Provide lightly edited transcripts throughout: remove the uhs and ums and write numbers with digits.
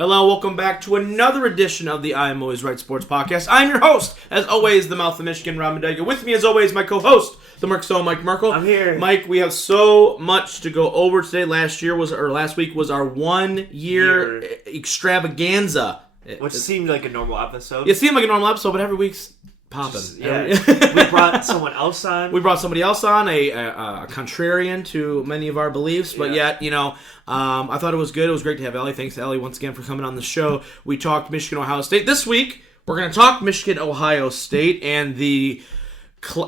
Hello, welcome back to another edition of the I Am Always Right Sports Podcast. I'm your host, as always, the Mouth of Michigan, Rob Medega. With me, as always, my co-host, the Merc Mike Merkel. I'm here. Mike, we have so much to go over today. Last week was our 1 year extravaganza. Which seemed like a normal episode. It seemed like a normal episode, but every week's popping. We brought someone else on. We brought somebody else on, a contrarian to many of our beliefs, but yet, I thought it was good. It was great to have Ellie. Thanks, Ellie, once again for coming on the show. We talked Michigan-Ohio State. This week, we're going to talk Michigan-Ohio State and the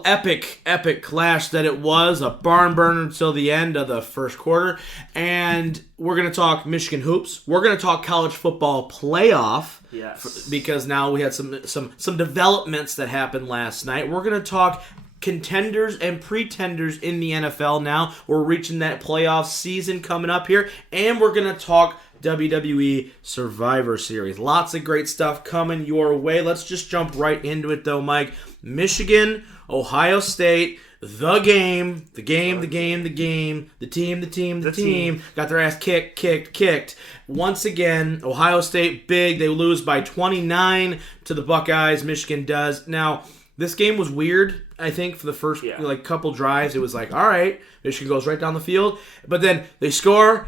epic clash that it was, a barn burner until the end of the first quarter. And we're going to talk Michigan hoops. We're going to talk college football playoff. Yes. Because now we had some developments that happened last night. We're going to talk contenders and pretenders in the NFL now. We're reaching that playoff season coming up here. And we're going to talk WWE Survivor Series. Lots of great stuff coming your way. Let's just jump right into it, though, Mike. Michigan, Ohio State, the team. Got their ass kicked. Once again, Ohio State, big. They lose by 29 to the Buckeyes. Michigan does. Now, this game was weird, I think, for the first couple drives. It was like, all right, Michigan goes right down the field. But then they score,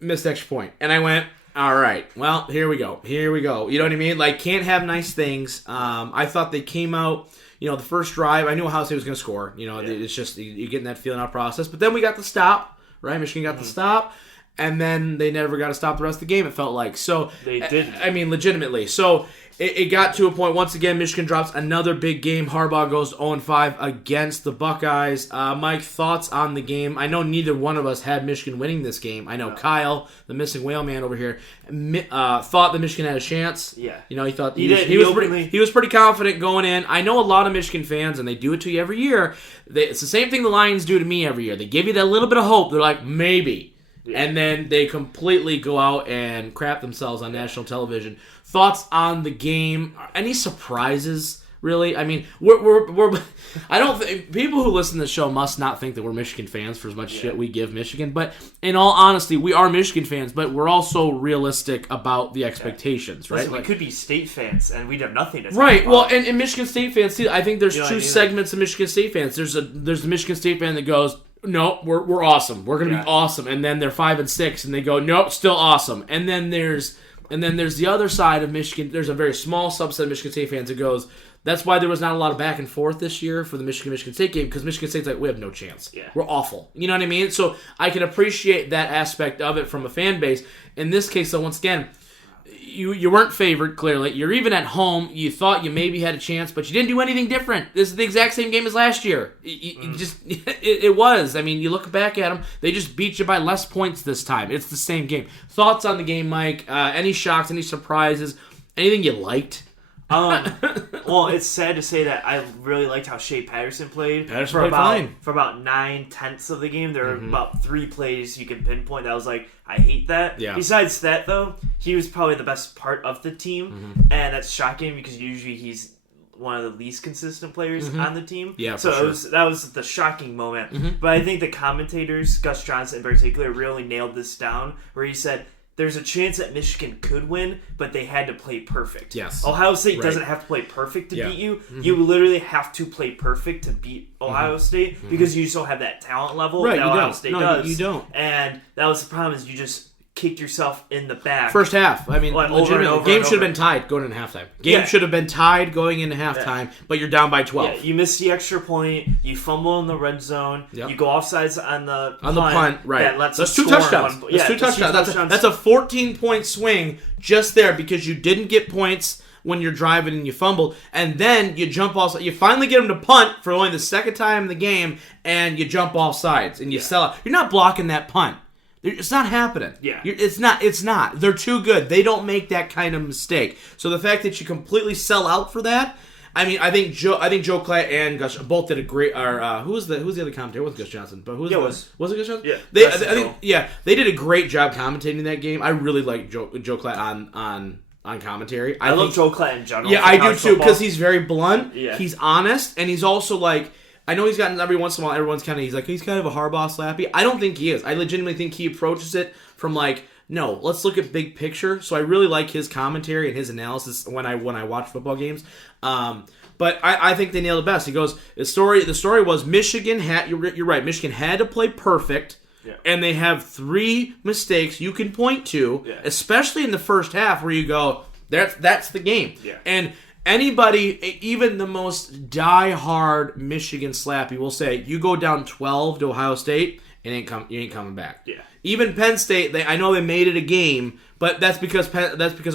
missed extra point. And I went, all right, well, here we go. You know what I mean? Like, can't have nice things. I thought they came out, the first drive, I knew Ohio State was going to score. It's just, you're getting that feeling out process. But then we got the stop, right? Michigan got the stop, and then they never got to stop the rest of the game, it felt like. So they didn't. I mean, legitimately. So it got to a point, once again, Michigan drops another big game. Harbaugh goes 0-5 against the Buckeyes. Mike, thoughts on the game? I know neither one of us had Michigan winning this game. I know Kyle, the missing whale man over here, thought that Michigan had a chance. Yeah. He thought he was pretty confident going in. I know a lot of Michigan fans, and they do it to you every year. It's the same thing the Lions do to me every year. They give you that little bit of hope. They're like, maybe. Yeah. And then they completely go out and crap themselves on national television. Thoughts on the game? Any surprises, really? I mean, we're I don't think people who listen to the show must not think that we're Michigan fans for as much shit we give Michigan. But in all honesty, we are Michigan fans, but we're also realistic about the expectations, right? Listen, we could be State fans, and we'd have nothing to say. Right. About. Well, and Michigan State fans too. I think there's two segments of Michigan State fans. There's the Michigan State fan that goes, no, we're awesome. We're gonna be awesome, and then they're 5-6, and they go, nope, still awesome. And then there's the other side of Michigan. There's a very small subset of Michigan State fans that goes, that's why there was not a lot of back and forth this year for the Michigan State game, because Michigan State's like, we have no chance. Yeah. We're awful. You know what I mean? So I can appreciate that aspect of it from a fan base. In this case, though, once again, you weren't favored, clearly. You're even at home. You thought you maybe had a chance, but you didn't do anything different. This is the exact same game as last year. It was. I mean, you look back at them, they just beat you by less points this time. It's the same game. Thoughts on the game, Mike? Any shocks, any surprises, anything you liked? Well, it's sad to say that I really liked how Shea Patterson played. For about 9/10 of the game. There were about 3 plays you can pinpoint that I was like, I hate that. Yeah. Besides that, though, he was probably the best part of the team, and that's shocking because usually he's one of the least consistent players on the team. Yeah, so that was the shocking moment. But I think the commentators, Gus Johnson in particular, really nailed this down, where he said, there's a chance that Michigan could win, but they had to play perfect. Yes. Ohio State doesn't have to play perfect to beat you. You literally have to play perfect to beat Ohio State because you just don't have that talent level that Ohio State does. You don't. And that was the problem, is you just kicked yourself in the back. First half. I mean, legitimately. The game should have been tied going into halftime. Game should have been tied going into halftime, but you're down by 12. Yeah, you missed the extra point. You fumble in the red zone. Yep. You go offsides on the punt. Right. That lets That's 2 touchdowns. That's 2 touchdowns. That's a 14-point swing just there because you didn't get points when you're driving and you fumbled, and then you jump off. You finally get them to punt for only the second time in the game, and you jump off sides and you sell out. You're not blocking that punt. It's not happening. Yeah. It's not. They're too good. They don't make that kind of mistake. So the fact that you completely sell out for that, I mean, I think Joe Klatt and Gus both did a great. Who was the other commentator? It wasn't Gus Johnson, but who was was it Gus Johnson? Yeah. They did a great job commentating that game. I really like Joe Klatt on commentary. I love Joe Klatt in general. Yeah, I do too, because he's very blunt. Yeah. He's honest, and he's also like, I know he's gotten every once in a while, he's kind of a Harbaugh slappy. I don't think he is. I legitimately think he approaches it from like No, let's look at big picture. So I really like his commentary and his analysis when I watch football games. But I think they nailed it best. He goes, the story was Michigan had, you're right, Michigan had to play perfect, and they have 3 mistakes you can point to, especially in the first half where you go, that's the game. Yeah. And anybody, even the most die-hard Michigan slappy will say, you go down 12 to Ohio State, you ain't coming back. Yeah. Even Penn State, I know they made it a game, but that's because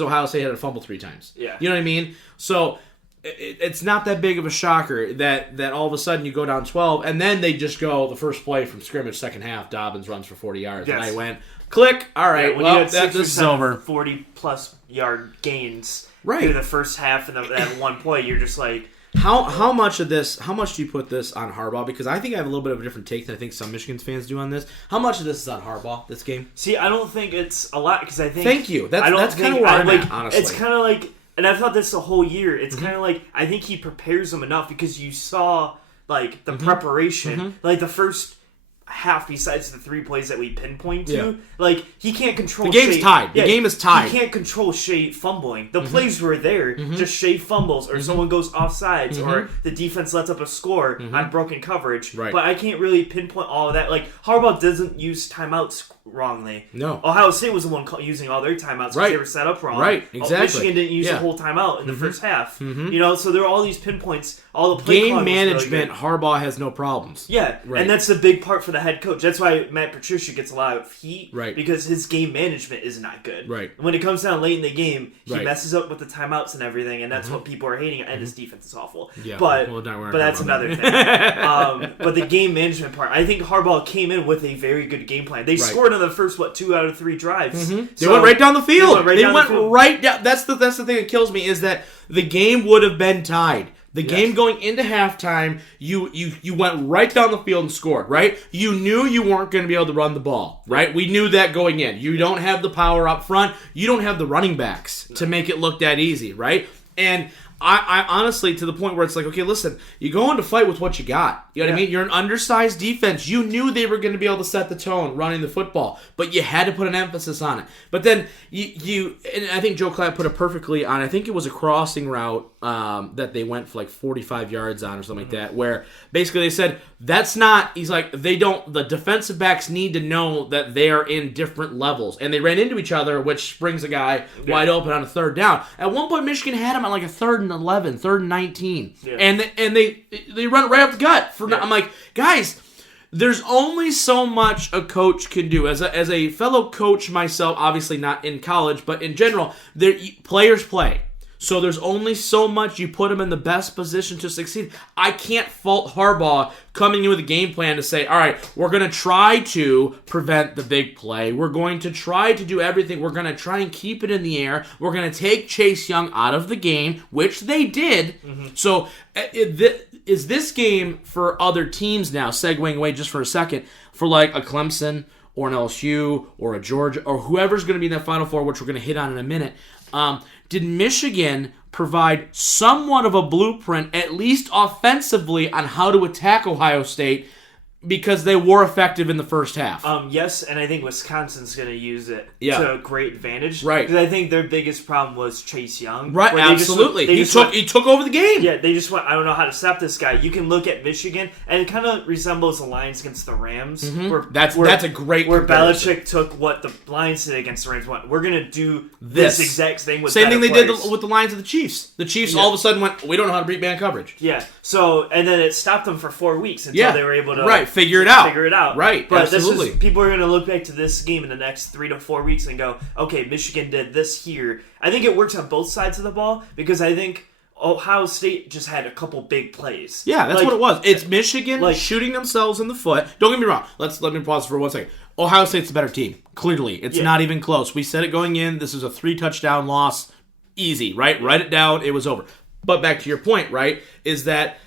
Ohio State had to fumble 3 times. Yeah. You know what I mean? So it's not that big of a shocker that all of a sudden you go down 12, and then they just go the first play from scrimmage, second half, Dobbins runs for 40 yards. Yes. And I went, click, all right, well, this is over. 40-plus yard gains through the first half, and that one play, you're just like... How much do you put this on Harbaugh? Because I think I have a little bit of a different take than I think some Michigan fans do on this. How much of this is on Harbaugh, this game? See, I don't think it's a lot, because I think... Thank you. That's kind of where I'm at, honestly. It's kind of like... And I've thought this the whole year. It's kind of like, I think he prepares them enough because you saw, like, the preparation. Like, the first half, besides the 3 plays that we pinpoint to, like, he can't control the game's tied. The game is tied. He can't control Shea fumbling. The plays were there. Just Shea fumbles, or someone goes offsides, or the defense lets up a score on broken coverage. Right. But I can't really pinpoint all of that. Like, Harbaugh doesn't use timeouts wrongly. No. Ohio State was the one using all their timeouts because they were set up wrong. Right, exactly. Michigan didn't use the whole timeout in the first half. You know, so there are all these pinpoints. All the play game management, really Harbaugh has no problems. Yeah, and that's the big part for the head coach. That's why Matt Patricia gets a lot of heat, because his game management is not good. Right. When it comes down late in the game, he messes up with the timeouts and everything, and that's what people are hating. And his defense is awful. Yeah, but that's another thing. But the game management part, I think Harbaugh came in with a very good game plan. They scored on the first 2 out of 3 drives. They went right down the field. They went right down. That's the thing that kills me is that the game would have been tied. The game going into halftime, you went right down the field and scored, right? You knew you weren't going to be able to run the ball, right? We knew that going in. You don't have the power up front. You don't have the running backs to make it look that easy, right? And I honestly, to the point where it's like, okay, listen, you go into fight with what you got. You know what I mean? You're an undersized defense. You knew they were going to be able to set the tone running the football, but you had to put an emphasis on it. But then and I think Joe Clapp put it perfectly on, I think it was a crossing route that they went for like 45 yards on or something like that, where basically they said, he's like, the defensive backs need to know that they are in different levels. And they ran into each other, which brings a guy wide open on a third down. At one point, Michigan had him on like a 3rd and 11, 3rd and 19. Yeah. And they run it right up the gut. I'm like, guys, there's only so much a coach can do. As a fellow coach myself, obviously not in college, but in general, players play. So there's only so much you put them in the best position to succeed. I can't fault Harbaugh coming in with a game plan to say, all right, we're going to try to prevent the big play. We're going to try to do everything. We're going to try and keep it in the air. We're going to take Chase Young out of the game, which they did. So is this game for other teams now, segueing away just for a second, for like a Clemson or an LSU or a Georgia or whoever's going to be in that Final Four, which we're going to hit on in a minute, did Michigan provide somewhat of a blueprint, at least offensively, on how to attack Ohio State because they were effective in the first half? Yes, and I think Wisconsin's going to use it to a great advantage. Right. Because I think their biggest problem was Chase Young. Right, absolutely. He took over the game. Yeah, they just went, I don't know how to stop this guy. You can look at Michigan, and it kind of resembles the Lions against the Rams. That's a great Where comparison. Belichick took what the Lions did against the Rams. We're going to do this exact thing with same thing they did with the Lions of the Chiefs. The Chiefs all of a sudden went, we don't know how to beat man coverage. Yeah, so, and then it stopped them for 4 weeks until they were able to... Figure it out. Right, but absolutely. People are going to look back to this game in the next 3 to 4 weeks and go, okay, Michigan did this here. I think it works on both sides of the ball because I think Ohio State just had a couple big plays. Yeah, that's what it was. It's Michigan shooting themselves in the foot. Don't get me wrong. Let me pause for 1 second. Ohio State's the better team. Clearly. It's not even close. We said it going in. This is a 3-touchdown loss. Easy, right? Write it down. It was over. But back to your point, right, is that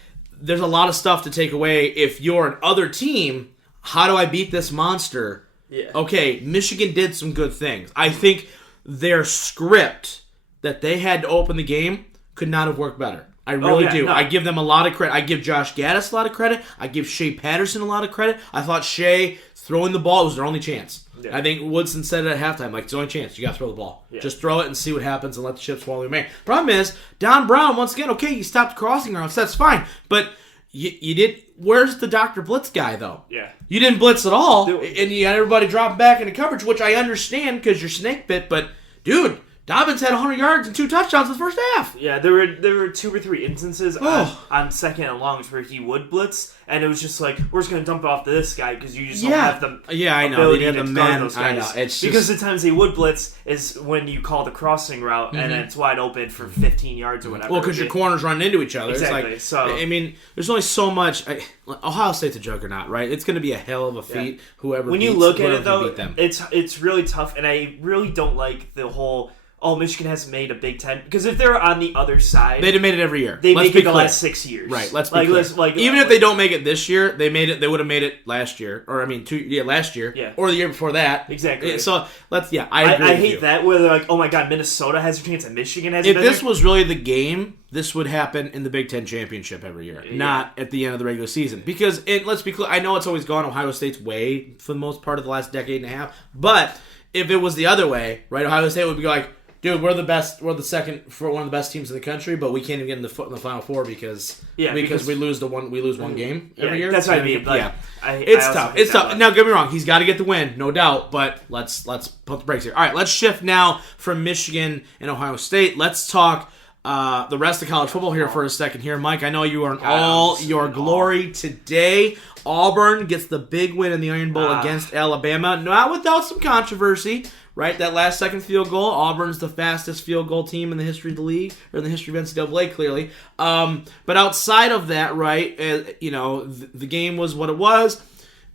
there's a lot of stuff to take away. If you're an other team, how do I beat this monster? Yeah. Okay, Michigan did some good things. I think their script that they had to open the game could not have worked better. I really do. No. I give them a lot of credit. I give Josh Gaddis a lot of credit. I give Shea Patterson a lot of credit. I thought Shea throwing the ball was their only chance. Yeah. I think Woodson said it at halftime, like, it's the only chance. You got to throw the ball. Yeah. Just throw it and see what happens and let the chips fall in the Problem is, Don Brown, once again, okay, you stopped crossing routes. That's fine. But you did. Where's the Dr. Blitz guy, though? Yeah. You didn't blitz at all, and you had everybody dropping back into coverage, which I understand because you're snake bit, but, dude, Dobbins had 100 yards and 2 touchdowns in the first half. Yeah, there were 2 or 3 instances on second and longs where he would blitz, and it was just like, we're just going to dump it off to this guy because you just don't have the ability to guard those guys. I know. It's just... Because the times they would blitz is when you call the crossing route, and then it's wide open for 15 yards or whatever. Well, because your corners run into each other. Exactly. It's like, I mean, there's only so much. Ohio State's a juggernaut, right? It's going to be a hell of a feat. Whoever when you look at it, though, it's really tough, and I really don't like the whole... Oh, Michigan hasn't made a Big Ten. Because if they're on the other side... They'd have made it every year. They make it the last 6 years. Right, let's be clear. Even if they don't make it this year, they would have made it last year. Or, last year. Yeah. Or the year before that. Exactly. So, I agree I hate that, where they're like, oh my god, Minnesota has a chance and Michigan has a chance. If this was really the game, this would happen in the Big Ten championship every year. Not at the end of the regular season. Because, let's be clear, I know it's always gone Ohio State's way for the most part of the last decade and a half. But, if it was the other way, right, Ohio State would be like... Dude, we're the best. We're the second for one of the best teams in the country, but we can't even get in the Final Four because we lose one game every year. That's what I mean. Like, it's tough. It's tough. Now, get me wrong. He's got to get the win, no doubt. But let's put the brakes here. All right, let's shift now from Michigan and Ohio State. Let's talk the rest of college football here for a second. Here, Mike. I know you are in all your glory today. Auburn gets the big win in the Iron Bowl against Alabama, not without some controversy. Right, that last second field goal, Auburn's the fastest field goal team in the history of the league, or in the history of NCAA, clearly. But outside of that, right, the game was what it was.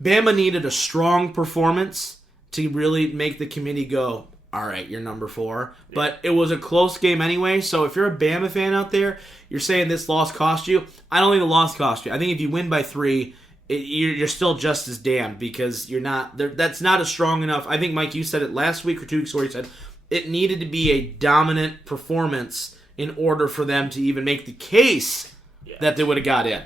Bama needed a strong performance to really make the committee go, all right, you're number 4. But it was a close game anyway, so if you're a Bama fan out there, you're saying this loss cost you. I don't think the loss cost you. I think if you win by 3... you're still just as damned because you're not. That's not a strong enough. I think, Mike, you said it last week or 2 weeks ago. You said it needed to be a dominant performance in order for them to even make the case that they would have got in.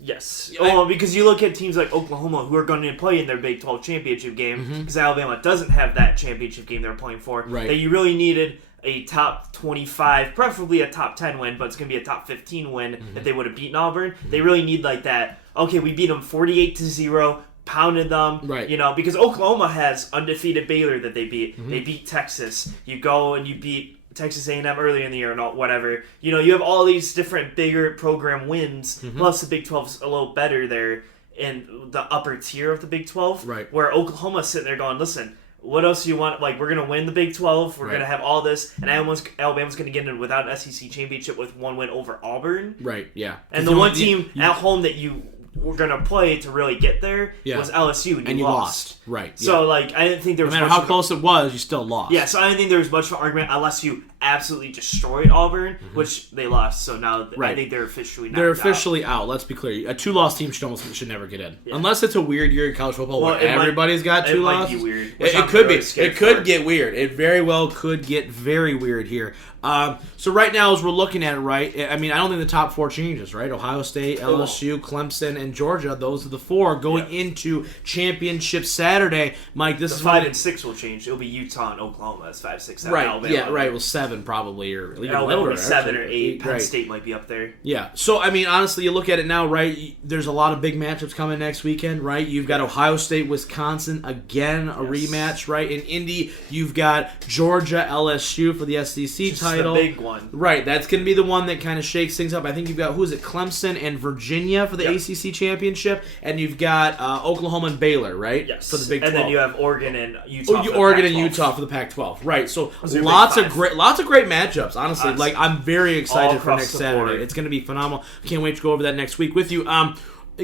Yes. Well, because you look at teams like Oklahoma who are going to play in their Big 12 championship game because Alabama doesn't have that championship game they're playing for. Right. That you really needed a top 25, preferably a top 10 win, but it's going to be a top 15 win if they would have beaten Auburn. They really need like that. Okay, we beat them 48-0, pounded them, right? Because Oklahoma has undefeated Baylor that they beat. They beat Texas. You go and you beat Texas A&M earlier in the year and whatever. You have all these different bigger program wins. Plus the Big 12's a little better there in the upper tier of the Big 12, right? Where Oklahoma's sitting there going, listen. What else do you want? Like, we're going to win the Big 12. We're going to have all this. And Alabama's going to get in without an SEC championship with 1 win over Auburn. Right, yeah. And the one team at home that you were going to play to really get there was LSU, and you lost. Right. So, I didn't think there was no matter how close it was, you still lost. Yeah, so I didn't think there was much of an argument unless you absolutely destroyed Auburn, which they lost. So now I think they're officially knocked out. They're officially out. Let's be clear. A 2-loss team should never get in. Yeah. Unless it's a weird year in college football where everybody's got 2 losses. It might be weird. It could be. It could get weird. It very well could get very weird here. So right now, as we're looking at it, right, I mean, I don't think the top 4 changes, right? Ohio State, LSU, Clemson, and Georgia. Those are the 4 going into championship Saturday. Mike, this is 5 and 6 will change. It'll be Utah and Oklahoma. That's 5, 6, 7. Right. Alabama, yeah. Right. Well, 7 probably, or even lower. 7 or 8. Penn State might be up there. Yeah. So I mean, honestly, you look at it now, right? There's a lot of big matchups coming next weekend, right? You've got Ohio State, Wisconsin again, a rematch, right? In Indy, you've got Georgia, LSU for the SEC title. The big one. Right. That's going to be the one that kind of shakes things up. I think you've got Clemson and Virginia for the ACC championship, and you've got Oklahoma and Baylor, right? Yes. For the Big 12. And then you have Oregon and Utah. Oregon and Utah for the Pac-12, right? So lots of great matchups. Honestly, I'm very excited for next Saturday. It's going to be phenomenal. Can't wait to go over that next week with you.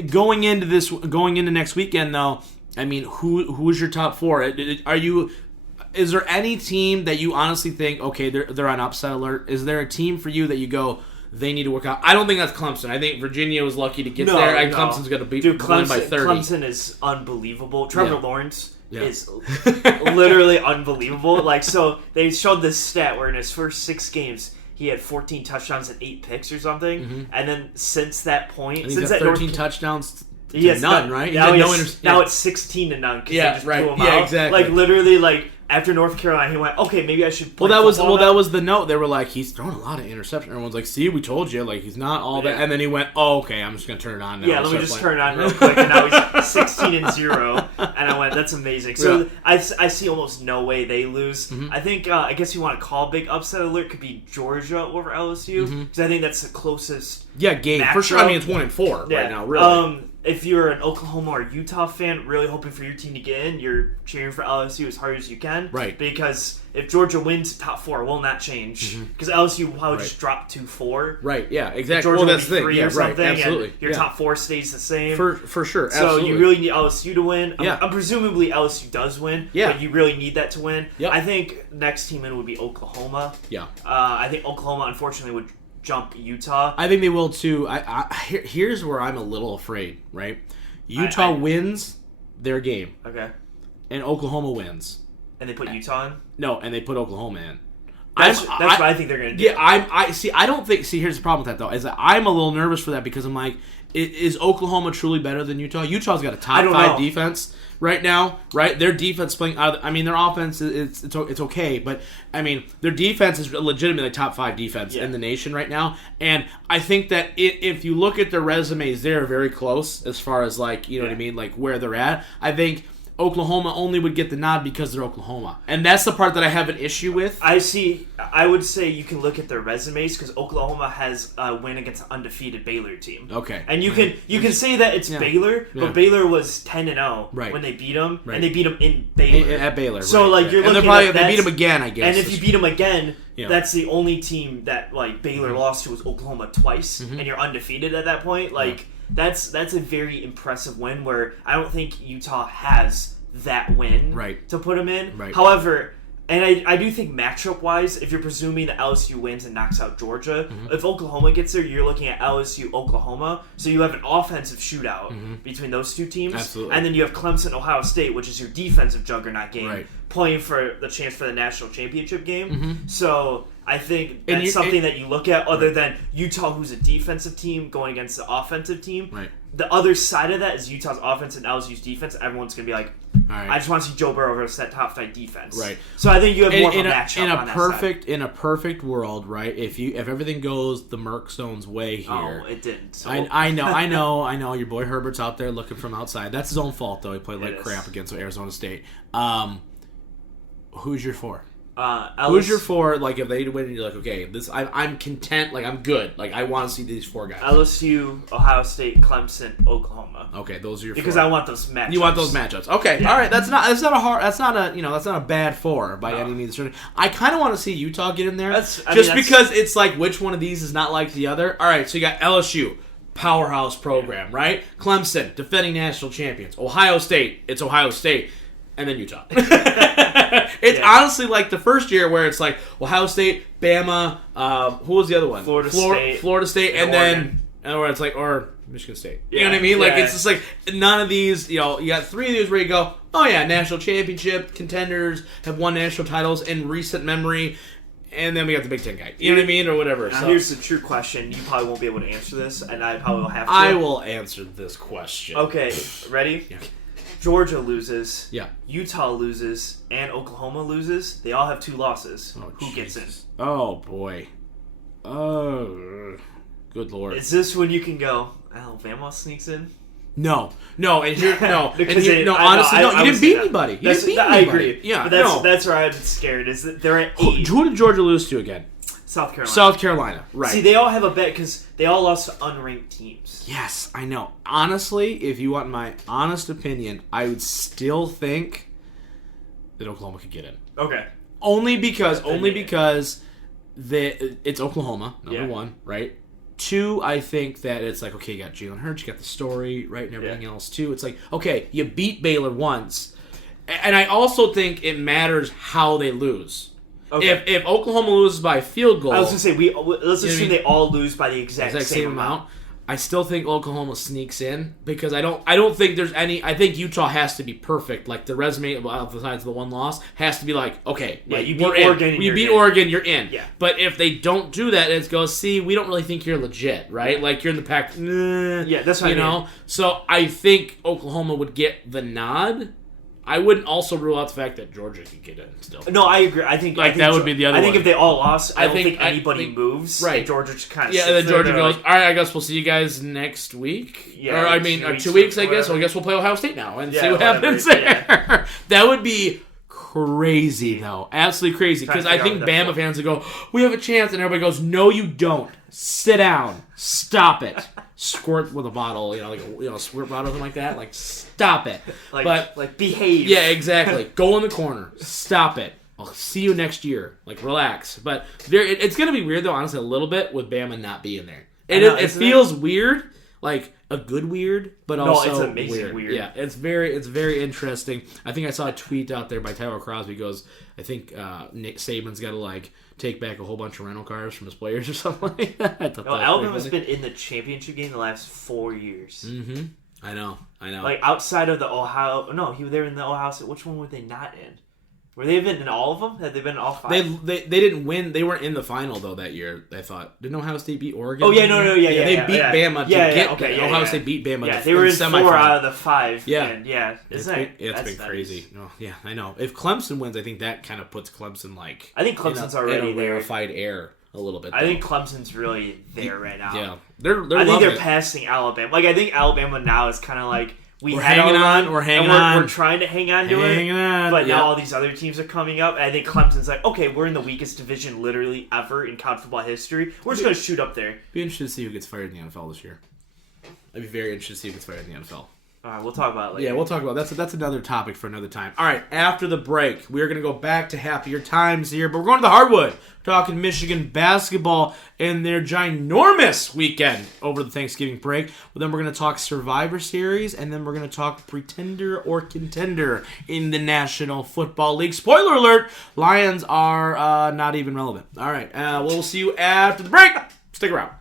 Going into next weekend, though, I mean, who's your top 4? Is there any team that you honestly think, okay, they're on upset alert? Is there a team for you that you go, they need to work out? I don't think that's Clemson. I think Virginia was lucky to get there, and Clemson's going to beat Clemson by 30. Clemson is unbelievable. Trevor Lawrence is literally unbelievable. So they showed this stat where in his first 6 games, he had 14 touchdowns and 8 picks or something. And then since that point... he's got 13 touchdowns to none, right? Now it's 16 to none. Yeah, they just right. Blew him Yeah, out. exactly. Like literally, like after North Carolina, he went, okay, maybe I should. Play that was the note. They were like, he's throwing a lot of interceptions. Everyone's like, see, we told you, like he's not all that. And then he went, oh, okay, I'm just gonna turn it on now. Yeah, let me just turn it on real quick. And now he's 16-0, and I went, that's amazing. So I see almost no way they lose. I think I guess you want to call big upset alert could be Georgia over LSU because I think that's the closest. Yeah, game for sure. I mean, it's 1-4 right now. Really. If you're an Oklahoma or Utah fan, really hoping for your team to get in, you're cheering for LSU as hard as you can. Right. Because if Georgia wins, top 4 will not change. Because LSU will probably just drop to 4. Right. Yeah. Exactly. Georgia that's will be 3 or something. Absolutely. And your top 4 stays the same. For sure. So you really need LSU to win. Yeah. I'm presumably LSU does win. Yeah. But you really need that to win. Yep. I think next team in would be Oklahoma. Yeah. I think Oklahoma, unfortunately, would jump Utah. I think they will too. Here's where I'm a little afraid. Right. Utah wins their game. Okay. And Oklahoma wins. And they put Utah in? No, and they put Oklahoma in. That's what I think they're going to do. Yeah, I don't think... See, here's the problem with that, though, is that I'm a little nervous for that because I'm like, is Oklahoma truly better than Utah? Utah's got a top 5 defense right now, right? Their defense playing... I mean, their offense, it's okay, but, I mean, their defense is legitimately top 5 defense in the nation right now, and I think that if you look at their resumes, they're very close as far as, like, you know what I mean, like, where they're at. I think... Oklahoma only would get the nod because they're Oklahoma. And that's the part that I have an issue with. I would say you can look at their resumes because Oklahoma has a win against an undefeated Baylor team. Okay. And you can say that it's Baylor, but Baylor was 10-0 when they beat them, and they beat them in Baylor. At Baylor, so like you're looking at they beat them again, I guess. And if you beat them again, that's the only team that like Baylor lost to was Oklahoma twice, and you're undefeated at that point. Like that's a very impressive win where I don't think Utah has that win to put them in. Right. However, and I do think matchup-wise, if you're presuming that LSU wins and knocks out Georgia, if Oklahoma gets there, you're looking at LSU-Oklahoma. So you have an offensive shootout between those two teams. Absolutely. And then you have Clemson-Ohio State, which is your defensive juggernaut game, playing for the chance for the national championship game. So I think that's something that you look at other than Utah, who's a defensive team, going against the offensive team. Right. The other side of that is Utah's offense and LSU's defense. Everyone's going to be like, I just want to see Joe Burrow versus that top 5 defense. Right. So I think you have more of a matchup on that side. In a perfect world, right? If everything goes the Merkstone's way here. Oh, it didn't. So. I know. Your boy Herbert's out there looking from outside. That's his own fault, though. He played like crap against Arizona State. Who's your 4? Who's your 4? Like, if they win, and you're like, okay, I'm content. Like, I'm good. Like, I want to see these 4 guys. LSU, Ohio State, Clemson, Oklahoma. Okay, those are your 4. Because I want those matchups. You want those matchups. Okay, all right. That's not a bad 4 by any means. I kind of want to see Utah get in there, because it's like which one of these is not like the other. All right, so you got LSU. Powerhouse program, right? Clemson, defending national champions. Ohio State, it's Ohio State. And then Utah. It's honestly like the first year where it's like Ohio State, Bama, who was the other one? Florida State, and then where it's like, or Michigan State. You know what I mean? Like, it's just like none of these, you got 3 of these where you go, oh yeah, national championship, contenders, have won national titles in recent memory. And then we got the Big Ten guy. You know what I mean? Or whatever. Now, here's the true question. You probably won't be able to answer this, and I probably will have to. I will answer this question. Okay, ready? Yeah. Georgia loses. Yeah. Utah loses. And Oklahoma loses. They all have 2 losses. Who gets in? Oh, boy. Oh, good Lord. Is this when you can go, Alabama sneaks in? No, and here, honestly, you didn't beat anybody. I agree. Yeah, but that's where I'm scared. Is that they're at 8. Who did Georgia lose to again? South Carolina. Right. See, they all have a bet because they all lost to unranked teams. Yes, I know. Honestly, if you want my honest opinion, I would still think that Oklahoma could get in. Okay. Only because it's Oklahoma, number 1, right? 2, I think that it's like, okay, you got Jalen Hurts, you got the story, right, and everything else, too. It's like, okay, you beat Baylor once. And I also think it matters how they lose. Okay. If Oklahoma loses by a field goal... I was going to say, let's assume they all lose by the exact same amount. I still think Oklahoma sneaks in because I don't think there's any. I think Utah has to be perfect. Like the resume, besides the one loss, has to be like, okay, yeah, like, you beat Oregon. You beat Oregon, you're in. Yeah. But if they don't do that, it goes, see, we don't really think you're legit, right? Like you're in the pack. Yeah, that's what I mean. So I think Oklahoma would get the nod. I wouldn't also rule out the fact that Georgia could get in still. No, I agree. I think that would be the other one. I think if they all lost, I don't think anybody moves. Right. Georgia just kind of and then Georgia goes, all right, I guess we'll see you guys next week. Yeah. Or 2 weeks, I guess. So I guess we'll play Ohio State now and see what happens there. Yeah. That would be crazy, though. Absolutely crazy. Because I think Bama fans would go, we have a chance. And everybody goes, no, you don't. Sit down. Stop it. Squirt with a bottle, like a squirt bottle or something like that. Like, stop it. Like behave. Yeah, exactly. Go in the corner. Stop it. I'll see you next year. Like, relax. But it's going to be weird, though, honestly, a little bit with Bama not being there. It feels weird, like a good weird, but also it's amazing weird. Yeah, it's very interesting. I think I saw a tweet out there by Tyler Crosby goes, I think Nick Saban's got to, take back a whole bunch of rental cars from his players or something like that. Alabama's been in the championship game the last 4 years. Mm-hmm. I know. Like, outside of the Ohio... No, they were in the Ohio State. Which one were they not in? Were they been in all of them? Had they been in all 5? They didn't win. They weren't in the final, though, that year, I thought. Didn't Ohio State beat Oregon? Oh, yeah, no, They beat Bama to get there. Ohio State beat Bama to they were in 4 out of the 5. Yeah. And, it's been crazy. Oh, yeah, I know. If Clemson wins, I think that kind of puts Clemson, I think Clemson's already in a rarefied air a little bit. I think Clemson's really there right now. Yeah. They're I think they're passing Alabama. I think Alabama now is kind of like... We're hanging on. We're trying to hang on to it. But now all these other teams are coming up. And I think Clemson's like, okay, we're in the weakest division literally ever in college football history. We're just going to shoot up there. Be interested to see who gets fired in the NFL this year. I'd be very interested to see who gets fired in the NFL. All right, we'll talk about it later. Yeah, we'll talk about it. That's another topic for another time. All right, after the break, we're going to go back to happier times here, but we're going to the hardwood. We're talking Michigan basketball and their ginormous weekend over the Thanksgiving break. But then we're going to talk Survivor Series, and then we're going to talk pretender or contender in the National Football League. Spoiler alert, Lions are not even relevant. All right, we'll see you after the break. Stick around.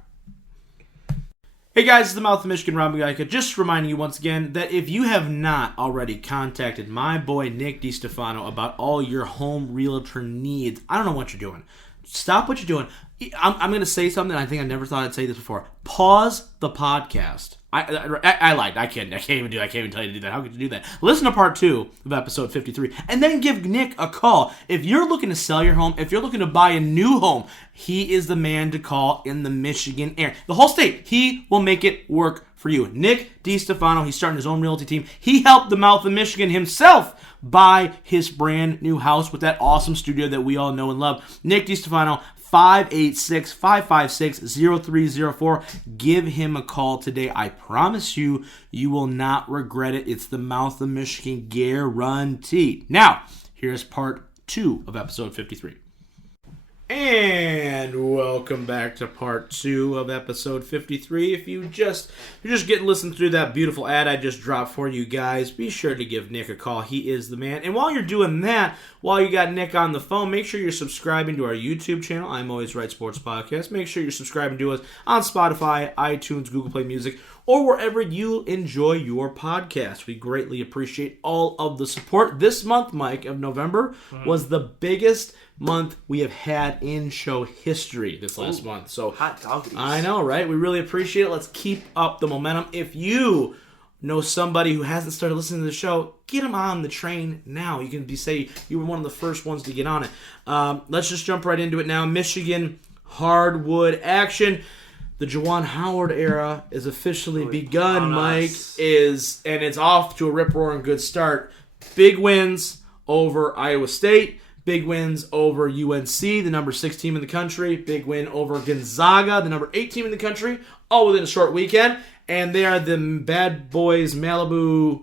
Hey guys, it's the Mouth of Michigan, Rob McGuica. Just reminding you once again that if you have not already contacted my boy Nick DiStefano about all your home realtor needs, I don't know what you're doing. Stop what you're doing. I'm going to say something I think I never thought I'd say this before. Pause the podcast. I lied. I can't even do that. I can't even tell you to do that. How could you do that? Listen to part 2 of episode 53 and then give Nick a call. If you're looking to sell your home, if you're looking to buy a new home, he is the man to call in the Michigan area. The whole state. He will make it work for you. Nick DiStefano, he's starting his own realty team. He helped the Mouth of Michigan himself buy his brand new house with that awesome studio that we all know and love. Nick DiStefano, 586-556-0304. Give him a call today. I promise you, you will not regret it. It's the Mouth of Michigan guarantee. Now, here's part 2 of episode 53. And welcome back to part 2 of episode 53. If you're just getting listened through that beautiful ad I just dropped for you guys, be sure to give Nick a call. He is the man. And while you're doing that, while you got Nick on the phone, make sure you're subscribing to our YouTube channel, I'm Always Right Sports Podcast. Make sure you're subscribing to us on Spotify, iTunes, Google Play Music, or wherever you enjoy your podcast. We greatly appreciate all of the support. This month, Mike, of November, was the biggest month we have had in show history this last month. So hot doggies. I know, right? We really appreciate it. Let's keep up the momentum. If you know somebody who hasn't started listening to the show, get them on the train now. You can say you were one of the first ones to get on it. Let's just jump right into it now. Michigan hardwood action. The Juwan Howard era is officially begun, Mike. And it's off to a rip-roaring good start. Big wins over Iowa State. Big wins over UNC, the number 6 team in the country. Big win over Gonzaga, the number 8 team in the country. All within a short weekend. And they are the Bad Boys Malibu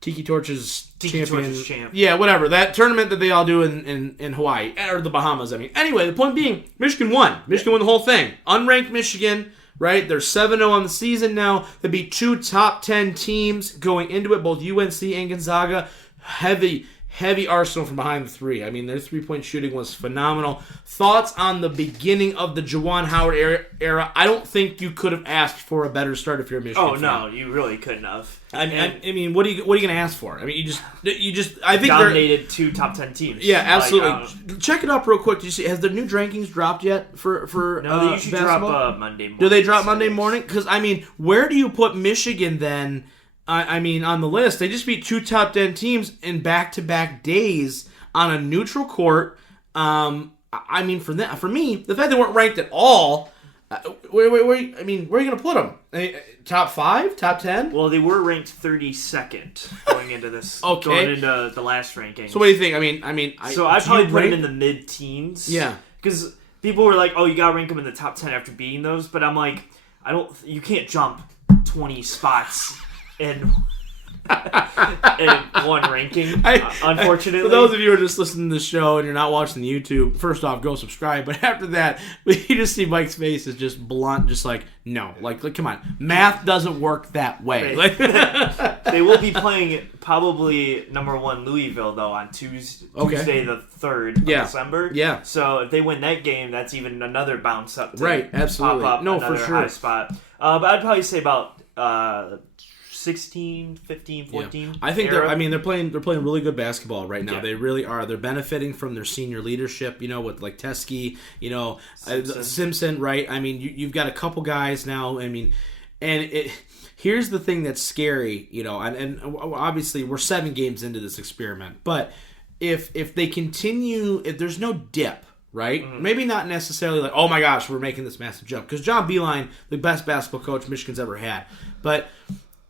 Tiki Torches champion. Yeah, whatever. That tournament that they all do in Hawaii. Or the Bahamas, I mean. Anyway, the point being, Michigan won. Michigan won the whole thing. Unranked Michigan, right? They're 7-0 on the season now. They beat 2 top 10 teams going into it, both UNC and Gonzaga. Heavy heavy arsenal from behind the three. I mean, their 3-point shooting was phenomenal. Thoughts on the beginning of the Juwan Howard era? I don't think you could have asked for a better start if you're a Michigan fan. No, you really couldn't have. I mean, what are you going to ask for? I mean, you just I think dominated 2 top 10 teams. Yeah, absolutely. Check it up real quick. Did you see? Has the new rankings dropped yet for No, they usually drop Monday morning. Do they drop Monday morning? Because I mean, where do you put Michigan then? I mean, on the list, they just beat 2 top 10 teams in back-to-back days on a neutral court. I mean, for me, the fact they weren't ranked at all. Where are you going to put them? Top 5? Top 10? Well, they were ranked 32nd going into this. Okay. Going into the last ranking. So what do you think? I'd probably put them in the mid-teens. Yeah. Because people were like, "Oh, you got to rank them in the top 10 after beating those," but I'm like, you can't jump 20 spots in one ranking, unfortunately. For those of you who are just listening to the show and you're not watching the YouTube, first off, go subscribe. But after that, you just see Mike's face is just blunt, just like, no. Like come on. Math doesn't work that way. They will be playing probably number 1 Louisville, though, on Tuesday the 3rd of December. Yeah. So if they win that game, that's even another bounce up to absolutely. Pop up another high spot. But I'd probably say about 16, 15, 14. Yeah. I think they're playing really good basketball right now. Yeah. They really are. They're benefiting from their senior leadership, with like Teskey, Simpson, right? I mean, you've got a couple guys now. I mean, here's the thing that's scary, and obviously we're 7 games into this experiment, but if they continue, if there's no dip, right? Mm-hmm. Maybe not necessarily like, oh my gosh, we're making this massive jump, because John Beilein, the best basketball coach Michigan's ever had, but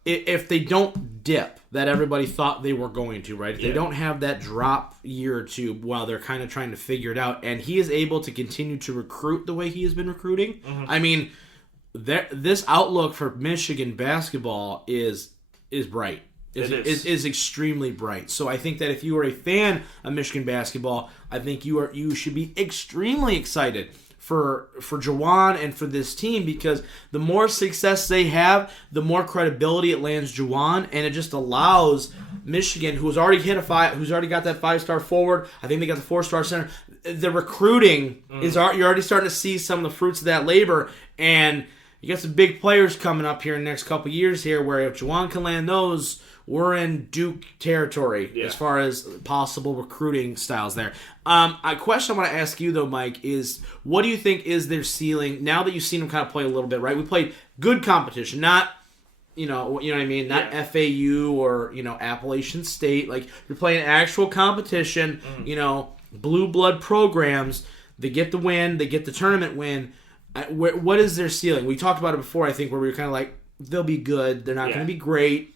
if they don't dip that everybody thought they were going to, right? If they don't have that drop year or two while they're kind of trying to figure it out, and he is able to continue to recruit the way he has been recruiting, I mean, this outlook for Michigan basketball is bright. Is extremely bright. So I think that if you are a fan of Michigan basketball, I think you should be extremely excited for Juwan and for this team, because the more success they have, the more credibility it lands Juwan, and it just allows Michigan, who's already got that 5-star forward. I think they got the 4-star center. The recruiting you're already starting to see some of the fruits of that labor, and you got some big players coming up here in the next couple of years here, where if Juwan can land those, we're in Duke territory as far as possible recruiting styles there. A question I want to ask you, though, Mike, is what do you think is their ceiling now that you've seen them kind of play a little bit, right? We played good competition, not, you know what I mean? Not FAU or, Appalachian State. Like, you're playing actual competition, blue blood programs. They get the win. They get the tournament win. What is their ceiling? We talked about it before, I think, where we were kind of like, they'll be good. They're not going to be great.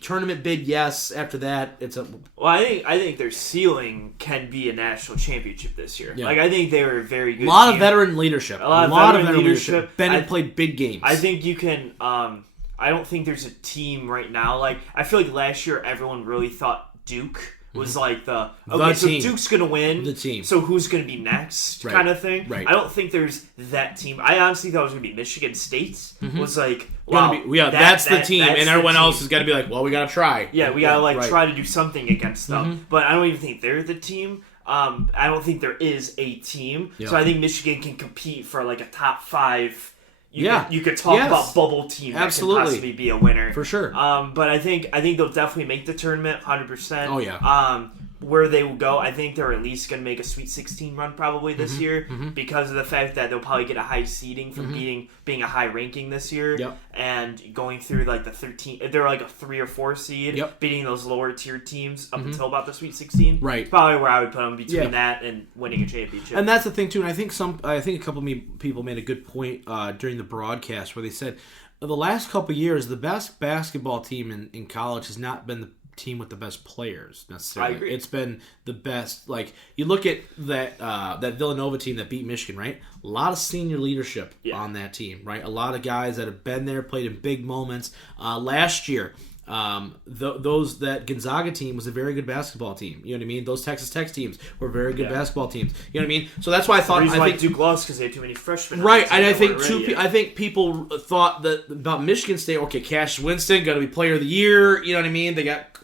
Tournament bid, yes. After that, it's a... Well, I think their ceiling can be a national championship this year. Yeah. Like, I think they were a very good A lot of veteran leadership. A lot of veteran leadership. Bennett played big games. I think you can... I don't think there's a team right now. Like, I feel like last year everyone really thought Duke was like so Duke's going to win. The team. So who's going to be next kind of thing. Right. I don't think there's that team. I honestly thought it was going to be Michigan State. Was like, wow. That's the team. And everyone else has got to be like, well, we got to try. Yeah, we got to try to do something against them. But I don't even think they're the team. I don't think there is a team. Yeah. So I think Michigan can compete for like a top 5. You could talk about bubble team that can possibly be a winner. For sure. But I think they'll definitely make the tournament 100%. Oh, yeah. Where they will go, I think they're at least going to make a Sweet 16 run probably this year because of the fact that they'll probably get a high seeding from being a high ranking this year and going through like the 13. They're like a 3 or 4 seed, beating those lower tier teams up until about the Sweet 16. Right. Probably where I would put them between that and winning a championship. And that's the thing too. And I think a couple of people made a good point during the broadcast where they said the last couple of years the best basketball team in college has not been the team with the best players necessarily. I agree. It's been the best. Like, you look at that Villanova team that beat Michigan, right? A lot of senior leadership on that team, right? A lot of guys that have been there, played in big moments. Last year, that Gonzaga team was a very good basketball team. You know what I mean? Those Texas Tech teams were very good basketball teams. You know what I mean? So that's why I thought. The reason why Duke lost because they had too many freshmen. Right, and I think people thought that about Michigan State. Okay, Cassius Winston going to be Player of the Year. You know what I mean?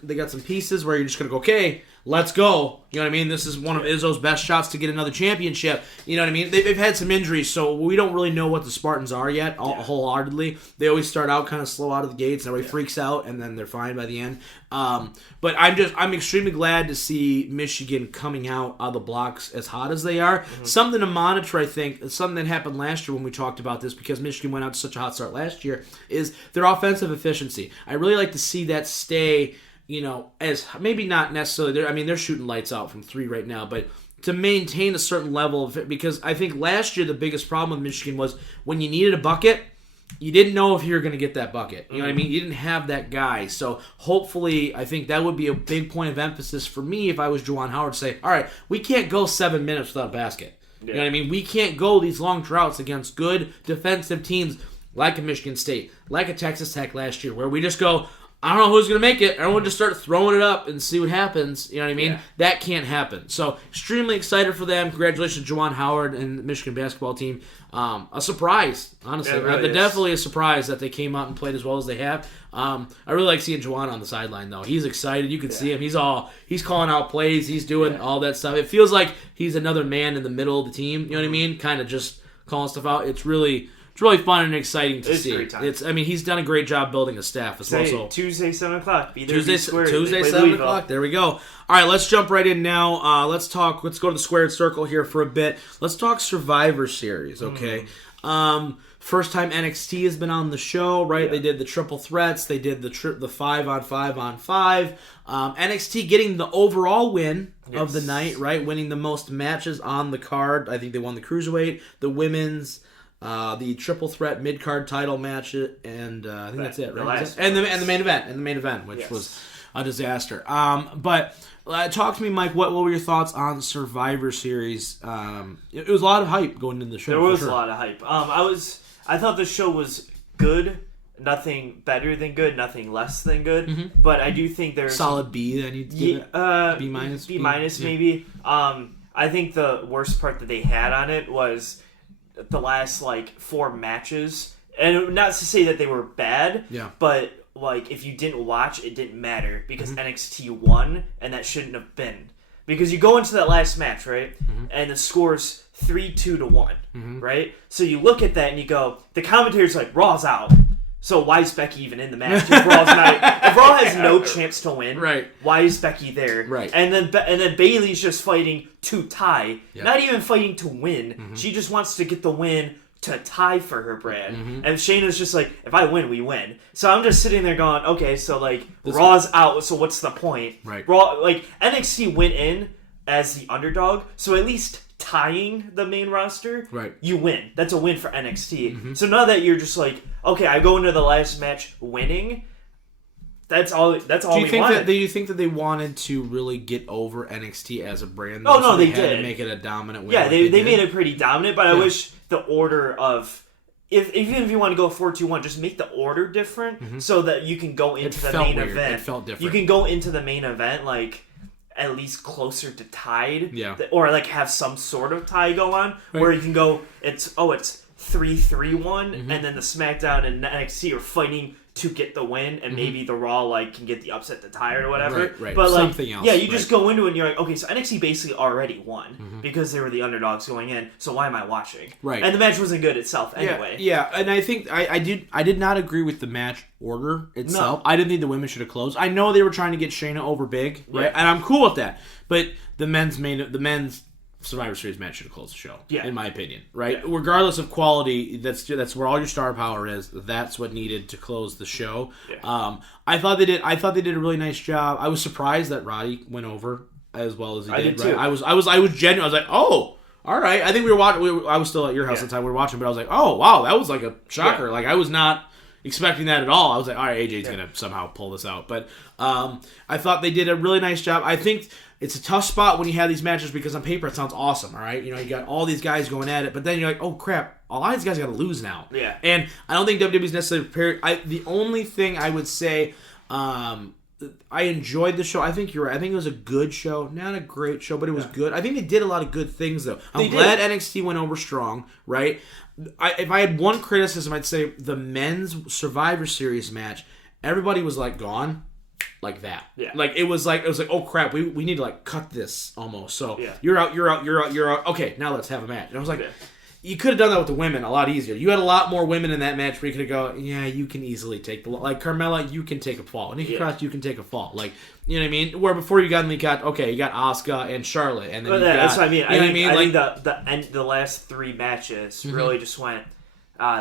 They got some pieces where you're just going to go, okay, let's go. You know what I mean? This is one of Izzo's best shots to get another championship. You know what I mean? They've had some injuries, so we don't really know what the Spartans are yet, wholeheartedly. They always start out kind of slow out of the gates, and everybody freaks out, and then they're fine by the end. But I'm extremely glad to see Michigan coming out of the blocks as hot as they are. Mm-hmm. Something to monitor, I think, something that happened last year when we talked about this, because Michigan went out to such a hot start last year, is their offensive efficiency. I really like to see that stay, as maybe not necessarily, they're shooting lights out from 3 right now, but to maintain a certain level of it, because I think last year the biggest problem with Michigan was when you needed a bucket, you didn't know if you were going to get that bucket. You know what I mean? You didn't have that guy. So hopefully, I think that would be a big point of emphasis for me if I was Juwan Howard to say, all right, we can't go 7 minutes without a basket. Yeah. You know what I mean? We can't go these long droughts against good defensive teams like a Michigan State, like a Texas Tech last year, where we just go, I don't know who's going to make it. Everyone just start throwing it up and see what happens. You know what I mean? Yeah. That can't happen. So, extremely excited for them. Congratulations to Juwan Howard and the Michigan basketball team. A surprise, honestly. Yeah, really definitely a surprise that they came out and played as well as they have. I really like seeing Juwan on the sideline, though. He's excited. You can see him. He's calling out plays. He's doing all that stuff. It feels like he's another man in the middle of the team. You know what I mean? Kind of just calling stuff out. It's really fun and exciting to see. He's done a great job building a staff as well. So Tuesday, 7 o'clock. Be there. Tuesday, 7 o'clock. There we go. All right, let's jump right in now. Let's go to the squared circle here for a bit. Let's talk Survivor Series, okay? First time NXT has been on the show, right? Yeah. They did the triple threats. They did the 5-on-5-on-5. NXT getting the overall win of the night, right? Winning the most matches on the card. I think they won the Cruiserweight, the Women's, the triple threat mid card title match, and I think that's it, right? And the main event, which was a disaster. But talk to me, Mike. What were your thoughts on Survivor Series? It was a lot of hype going into the show. There was a lot of hype. I thought the show was good. Nothing better than good, nothing less than good. Mm-hmm. But I do think there's solid B that I need to give it. B minus. B minus maybe. I think the worst part that they had on it was the last 4 matches, and not to say that they were bad, but if you didn't watch, it didn't matter because NXT won, and that shouldn't have been, because you go into that last match, right, and the score's 3-2-1, right? So you look at that and you go, the commentator's like, Raw's out. So why is Becky even in the match? If Raw has no chance to win, right? Why is Becky there? Right. And then Bayley's just fighting to tie, not even fighting to win. Mm-hmm. She just wants to get the win to tie for her brand. Mm-hmm. And Shayna's just like, if I win, we win. So I'm just sitting there going, okay, so Raw's out. So what's the point? Right. Raw, NXT went in as the underdog, so at least tying the main roster, right, you win. That's a win for NXT. Mm-hmm. So now that you're just like, okay, I go into the last match winning, that's all we wanted. Do you think that they wanted to really get over NXT as a brand? Oh, no, they did. To make it a dominant win. Yeah, they made it pretty dominant, but I wish the order of... Even if you want to go 4-2-1, just make the order different so that you can go into the main event. It felt different. You can go into the main event, at least closer to tied, or have some sort of tie go on, right, where you can go, it's 3-3-1, and then the SmackDown and NXT are fighting to get the win, and maybe the Raw can get the upset to tie or whatever. Right. But something else. Yeah, you just go into it and you're like, okay, so NXT basically already won because they were the underdogs going in. So why am I watching? Right. And the match wasn't good itself anyway. Yeah, and I think I did not agree with the match order itself. No. I didn't think the women should have closed. I know they were trying to get Shayna over big, right? And I'm cool with that. But the men's Survivor Series match should have closed the show, in my opinion, right? Yeah. Regardless of quality, that's where all your star power is. That's what needed to close the show. Yeah. I thought they did a really nice job. I was surprised that Roddy went over as well as he did. Too. I was genuine. I was like, oh, all right. I think we were watching. I was still at your house at the time we were watching, but I was like, oh wow, that was a shocker. I was not expecting that at all. I was like, all right, AJ's gonna somehow pull this out. But I thought they did a really nice job. I think it's a tough spot when you have these matches because on paper it sounds awesome, all right? You got all these guys going at it, but then you're like, oh crap, a lot of these guys got to lose now. Yeah. And I don't think WWE's necessarily prepared. The only thing I would say, I enjoyed the show. I think you're right. I think it was a good show. Not a great show, but it was good. I think they did a lot of good things, though. I'm glad NXT went over strong, right? If I had one criticism, I'd say the men's Survivor Series match, everybody was gone. like that. Yeah. Like it was like oh crap, we need to like cut this almost. So yeah. you're out. Okay, now let's have a match. And I was like, you could have done that with the women a lot easier. You had a lot more women in that match where you could go, yeah, you can easily take like Carmella, you can take a fall. Nikki Cross, you can take a fall. Like, you know what I mean? Where before you got Asuka and Charlotte, and then that's what I mean. I think the last 3 matches really just went.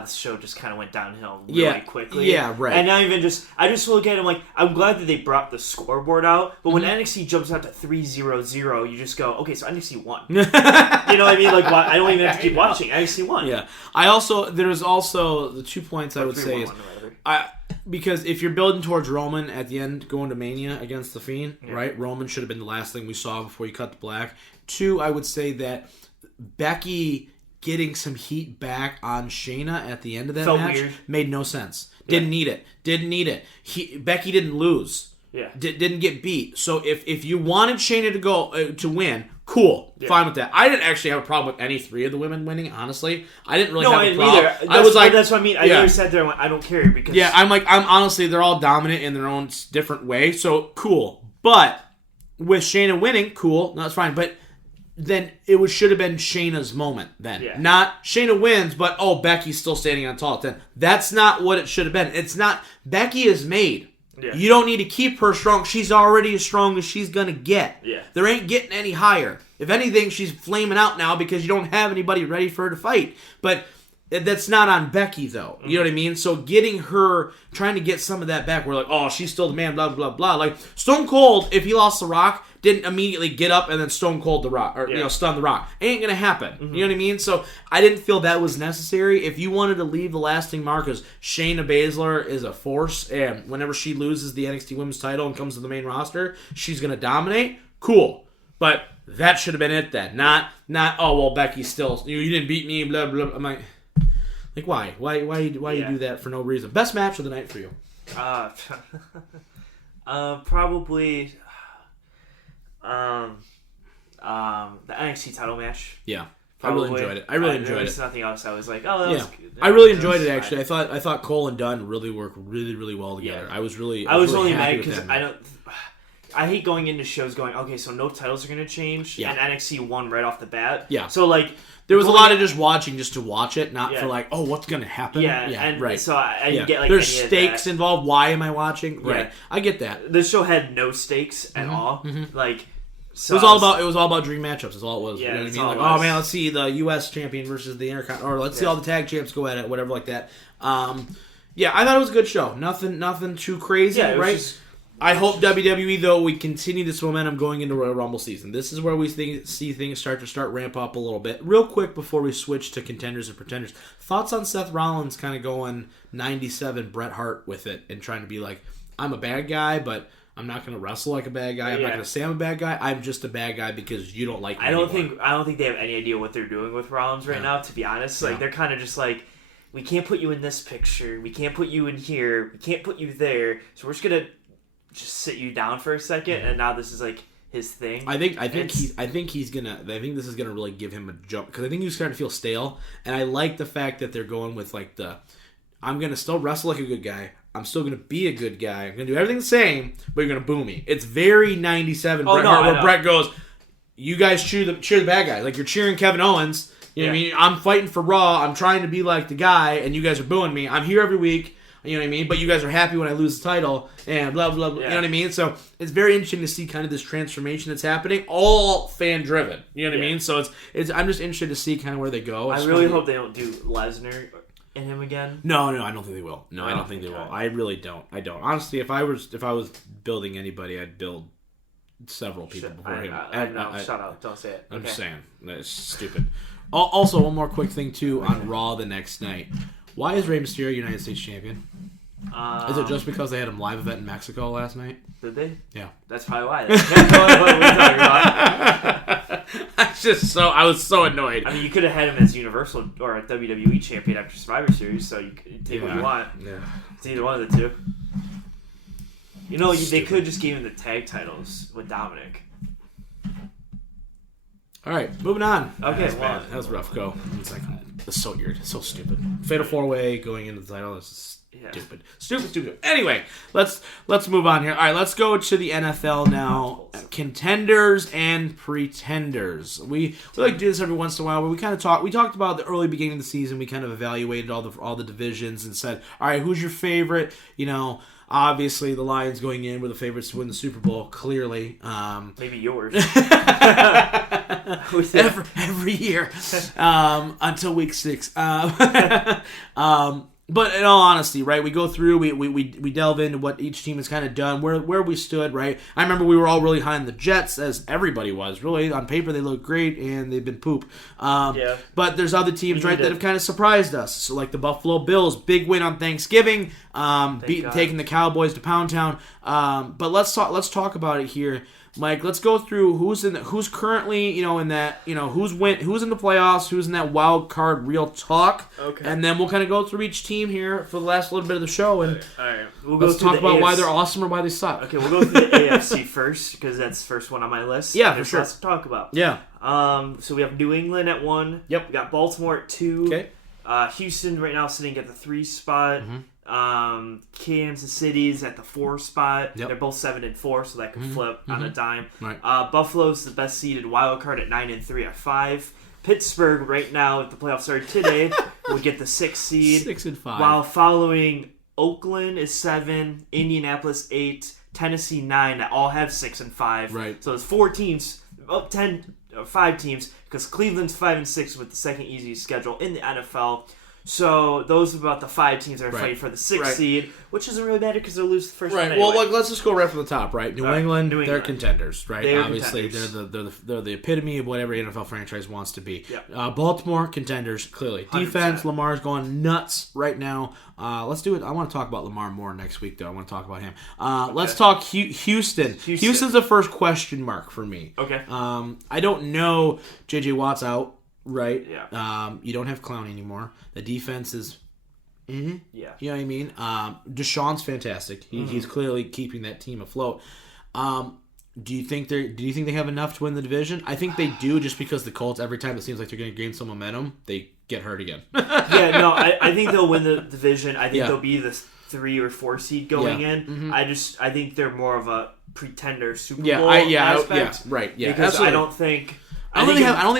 This show just kind of went downhill really quickly. Yeah, right. And now I just look at it, I'm like, I'm glad that they brought the scoreboard out, but when NXT jumps out to 3-0-0, you just go, okay, so NXT won. You know what I mean? Like, I don't even have to keep watching. NXT won. Yeah. There's also the 2 points I would say is, because if you're building towards Roman at the end, going to Mania against The Fiend, right? Roman should have been the last thing we saw before you cut the black. 2, I would say that Becky getting some heat back on Shayna at the end of that match made no sense. Didn't need it. Becky didn't lose. Yeah. Didn't get beat. So if you wanted Shayna to go to win, cool, fine with that. I didn't actually have a problem with any 3 of the women winning. Honestly, I didn't really have a problem. Either. I was like, that's what I mean. I never sat there and went, I don't care because I'm honestly, they're all dominant in their own different way. So cool, but with Shayna winning, cool, no, that's fine. But then it should have been Shayna's moment then. Yeah. Not Shayna wins, but Becky's still standing on tall. Then that's not what it should have been. It's not. Becky is made. Yeah. You don't need to keep her strong. She's already as strong as she's going to get. Yeah. There ain't getting any higher. If anything, she's flaming out now because you don't have anybody ready for her to fight. But that's not on Becky, though. You know what I mean? So getting her, trying to get some of that back, we're like, she's still the man, blah, blah, blah. Like, Stone Cold, if he lost The Rock, didn't immediately get up and then Stone Cold The Rock, or stun The Rock. Ain't gonna happen. Mm-hmm. You know what I mean? So I didn't feel that was necessary. If you wanted to leave the lasting mark as Shayna Baszler is a force, and whenever she loses the NXT Women's title and comes to the main roster, she's gonna dominate, cool. But that should have been it then. Not Becky's still, you didn't beat me, blah, blah. I'm like why? Why you do that for no reason? Best match of the night for you? Probably the NXT title match. Yeah. Probably. I really enjoyed it. I really enjoyed there it. was nothing else. I was like, that was good. I really enjoyed it actually. I thought Cole and Dunn really worked really, really well together. Yeah. I was really only mad because I hate going into shows going, okay, so no titles are going to change, and NXT won right off the bat. Yeah. So, like, there was a lot of just watching just to watch it, not for like, what's going to happen? Right. So I didn't get like there's any stakes of that. involved. Why am I watching? Yeah. Right. I get that. This show had no stakes at all. Mm-hmm. Like, so it was all about dream matchups. That's all it was. Yeah, you know what I mean? Like, oh man, let's see the U.S. champion versus the Intercontinental, or let's see all the tag champs go at it, whatever like that. I thought it was a good show. Nothing too crazy, right? I hope WWE, though, we continue this momentum going into Royal Rumble season. This is where we see things start ramp up a little bit. Real quick before we switch to contenders and pretenders, thoughts on Seth Rollins kind of going 97 Bret Hart with it and trying to be like, I'm a bad guy, but I'm not going to wrestle like a bad guy. I'm not going to say I'm a bad guy. I'm just a bad guy because you don't like me anymore. I don't think they have any idea what they're doing with Rollins right now, to be honest. Like, they're kind of just like, we can't put you in this picture. We can't put you in here. We can't put you there. So we're just going to just sit you down for a second, and now this is like his thing. I think this is gonna really give him a jump because I think he's starting to feel stale, and I like the fact that they're going with like I'm gonna still wrestle like a good guy. I'm still gonna be a good guy. I'm gonna do everything the same, but you're gonna boo me. It's very 97 Bret Hart, where Bret goes, "You guys cheer the bad guy. Like you're cheering Kevin Owens. You know what I mean? I'm fighting for Raw. I'm trying to be like the guy, and you guys are booing me. I'm here every week." You know what I mean? But you guys are happy when I lose the title and blah, blah, blah. You know what I mean? So it's very interesting to see kind of this transformation that's happening, all fan-driven. You know what I mean? So it's I'm just interested to see kind of where they go. I really hope they don't do Lesnar and him again. No, I don't think they will. No, I don't think they will. I really don't. I don't. Honestly, if I was building anybody, I'd build several people before him. Shut up. Don't say it. I'm just saying. That's stupid. Also, one more quick thing, too, on Raw the next night. Why is Rey Mysterio United States champion? Is it just because they had him live event in Mexico last night? Did they? Yeah. That's probably why. That's what we're talking about. I was so annoyed. I mean, you could have had him as Universal or a WWE champion after Survivor Series, so you could take what you want. Yeah. It's either one of the two. You know, they could have just gave him the tag titles with Dominic. All right, moving on. Okay, that was rough. Go. It's like, it's so weird. It's so stupid. Fatal 4-way going into the title. It's just Stupid. Anyway, let's move on here. All right, let's go to the NFL now. Contenders and pretenders. We like to do this every once in a while where we kind of talk. We talked about the early beginning of the season. We kind of evaluated all the divisions and said, all right, who's your favorite? Obviously the Lions going in were the favorites to win the Super Bowl. Clearly, maybe yours. every year until week 6. But in all honesty, right, we go through, we delve into what each team has kind of done, where we stood, right? I remember we were all really high on the Jets, as everybody was. Really, on paper, they look great, and they've been poop. But there's other teams, right, that have kind of surprised us. So, like the Buffalo Bills, big win on Thanksgiving, taking the Cowboys to Pound Town. But let's talk about it here. Mike, let's go through who's currently, in that, who's in the playoffs, who's in that wild card real talk. Okay. And then we'll kind of go through each team here for the last little bit of the show. And all right. Let's talk about why they're awesome or why they suck. Okay, we'll go through the AFC first, because that's the first one on my list. Yeah, for sure. Lots to talk about. Yeah. So we have New England at 1. Yep. We got Baltimore at 2. Okay. Houston right now sitting at the 3 spot. Mm-hmm. Kansas City's at the 4 spot. Yep. They're both 7-4, so that could flip on a dime. Right. Buffalo's the best seeded wild card at 9-3 at 5. Pittsburgh right now, if the playoffs started today, would get the 6th seed. 6-5. While following Oakland is 7, Indianapolis 8, Tennessee 9. That all have 6 and 5. Right. So there's 4 teams, 5 teams, because Cleveland's 5-6 with the second easiest schedule in the NFL. So those are about the 5 teams that are fighting for the 6th seed, which doesn't really matter because they'll lose the first one anyway. Well, let's just go right from the top, right? New England, they're contenders, right? Obviously, contenders. they're the epitome of what every NFL franchise wants to be. Yep. Baltimore, contenders, clearly. 100%. Defense, Lamar's going nuts right now. Let's do it. I want to talk about Lamar more next week, though. I want to talk about him. Let's talk Houston. Houston's the first question mark for me. Okay. I don't know. J.J. Watt's out. Right. Yeah. You don't have Clown anymore. The defense is. Yeah. You know what I mean? Deshaun's fantastic. He's clearly keeping that team afloat. Do you think they have enough to win the division? I think they do, just because the Colts, every time it seems like they're going to gain some momentum, they get hurt again. I think they'll win the division. I think they'll be the 3 or 4 seed going in. Mm-hmm. I think they're more of a pretender Super Bowl aspect. Right. Yeah. Because absolutely. I don't think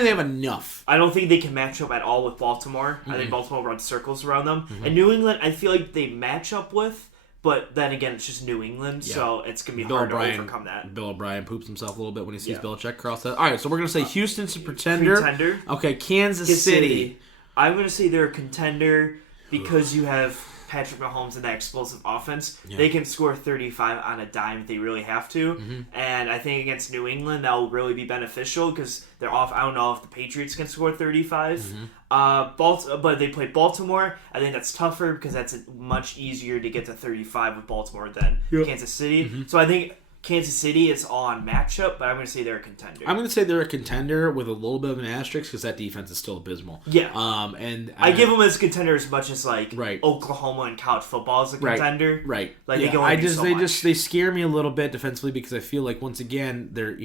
they have enough. I don't think they can match up at all with Baltimore. I think Baltimore runs circles around them. And New England, I feel like they match up with, but then again, it's just New England, so it's going to be hard to overcome that. Bill O'Brien poops himself a little bit when he sees Belichick cross that. All right, so we're going to say Houston's a pretender. Okay, Kansas City. I'm going to say they're a contender because you have Patrick Mahomes and that explosive offense. Yeah. They can score 35 on a dime if they really have to. Mm-hmm. And I think against New England, that will really be beneficial because they're off. I don't know if the Patriots can score 35. Mm-hmm. But they play Baltimore. I think that's tougher because that's much easier to get to 35 with Baltimore than Kansas City. Mm-hmm. So I think Kansas City is all on matchup, but I'm going to say they're a contender. I'm going to say they're a contender with a little bit of an asterisk because that defense is still abysmal. Yeah. And I give them as a contender as much as Oklahoma in college football is a contender. Right. Like they scare me a little bit defensively because I feel like once again they're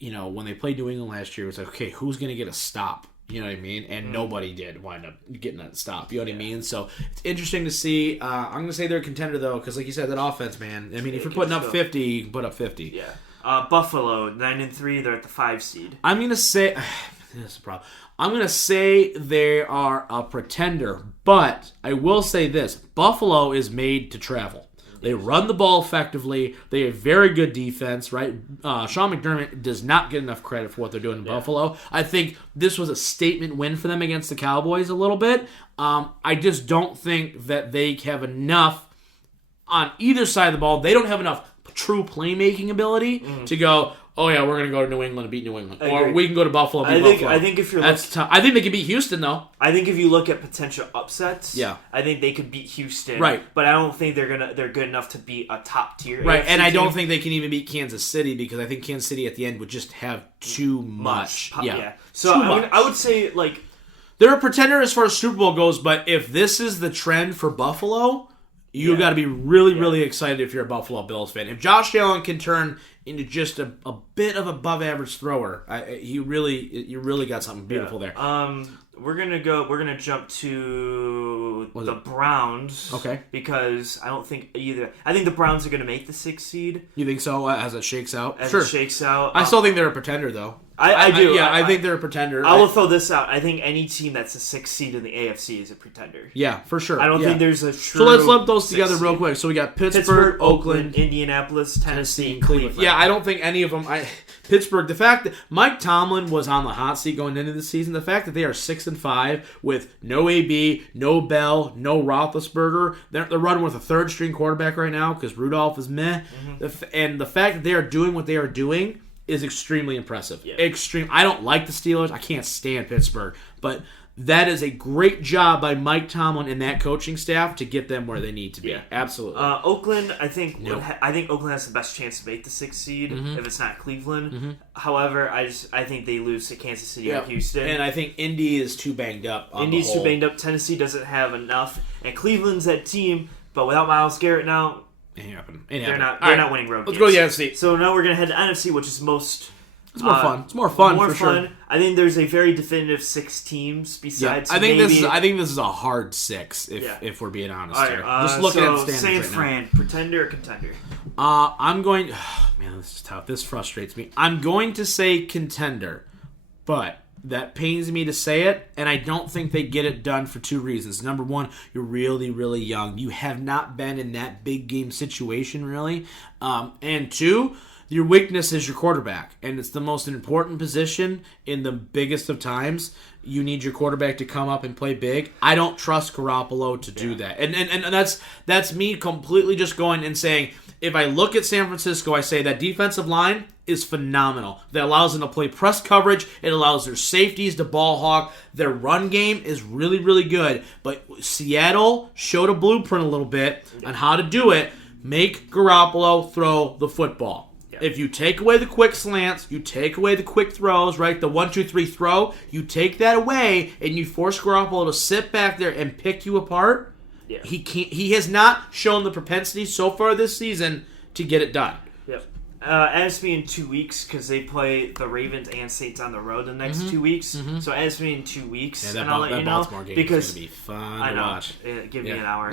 when they played New England last year, it was like, okay, who's going to get a stop? You know what I mean? And nobody did wind up getting that stop. You know what I mean? So it's interesting to see. I'm going to say they're a contender, though, because like you said, that offense, man. I mean, if you're putting up 50, you can put up 50. Yeah. Buffalo, 9-3, they're at the 5 seed. I'm going to say... This is a problem. I'm going to say they are a pretender, but I will say this. Buffalo is made to travel. They run the ball effectively. They have very good defense, right? Sean McDermott does not get enough credit for what they're doing in Buffalo. I think this was a statement win for them against the Cowboys a little bit. I just don't think that they have enough on either side of the ball. They don't have enough true playmaking ability to go, oh yeah, we're going to go to New England and beat New England. Or we can go to Buffalo and beat Buffalo. I think if you're That's tough. I think they can beat Houston, though. I think if you look at potential upsets, I think they could beat Houston. Right. But I don't think they're good enough to beat a top tier. Right, AFC and I team. don't think they can even beat Kansas City because I think Kansas City at the end would just have too much. So I would say they're a pretender as far as Super Bowl goes, but if this is the trend for Buffalo, you got to be really, really excited if you're a Buffalo Bills fan. If Josh Allen can turn into just a bit of above average thrower. You really got something beautiful there. We're gonna jump to the Browns. Okay. Because I think the Browns are gonna make the 6th seed. You think so? As it shakes out? As it shakes out. I still think they're a pretender, though. I do. I think they're a pretender. I will throw this out. I think any team that's a 6th seed in the AFC is a pretender. Yeah, for sure. I don't think there's a true. So let's lump those together real quick. So we got Pittsburgh, Oakland, Indianapolis, Tennessee, and Cleveland. Yeah, I don't think any of them. Pittsburgh. The fact that Mike Tomlin was on the hot seat going into the season, the fact that they are 6-5 with no AB, no Bell, no Roethlisberger, they're running with a 3rd string quarterback right now because Rudolph is meh, and the fact that they are doing what they are doing is extremely impressive. Yeah. Extreme. I don't like the Steelers. I can't stand Pittsburgh, but that is a great job by Mike Tomlin and that coaching staff to get them where they need to be. Yeah. Absolutely. Oakland, I think Oakland has the best chance to make the 6th seed if it's not Cleveland. However, I think they lose to Kansas City or Houston. And I think Indy is too banged up. Indy's too banged up. Tennessee doesn't have enough, and Cleveland's that team, but without Myles Garrett now. Ain't happening. They're not winning road games. Let's go to the NFC. So now we're gonna head to NFC, which is most. It's more fun. It's more fun for sure. I think there's a very definitive 6 teams besides. I think this is a hard 6 if we're being honest here. Just looking at the standings San Fran, pretender or contender? I'm going. Oh, man, this is tough. This frustrates me. I'm going to say contender, but that pains me to say it, and I don't think they get it done for 2 reasons. Number 1, you're really, really young. You have not been in that big game situation, really. And 2, your weakness is your quarterback, and it's the most important position in the biggest of times. You need your quarterback to come up and play big. I don't trust Garoppolo to do that. And that's me completely just going and saying, if I look at San Francisco, I say that defensive line is phenomenal. That allows them to play press coverage. It allows their safeties to ball hawk. Their run game is really, really good. But Seattle showed a blueprint a little bit on how to do it. Make Garoppolo throw the football. If you take away the quick slants, you take away the quick throws, right? The 1-2-3 throw, you take that away and you force Garoppolo to sit back there and pick you apart. Yeah. He can't. He has not shown the propensity so far this season to get it done. Yep. Ask me in 2 weeks because they play the Ravens and Saints on the road the next 2 weeks. So ask me in 2 weeks, and I'll let you know. Baltimore game is going to be fun to watch. Give me an hour.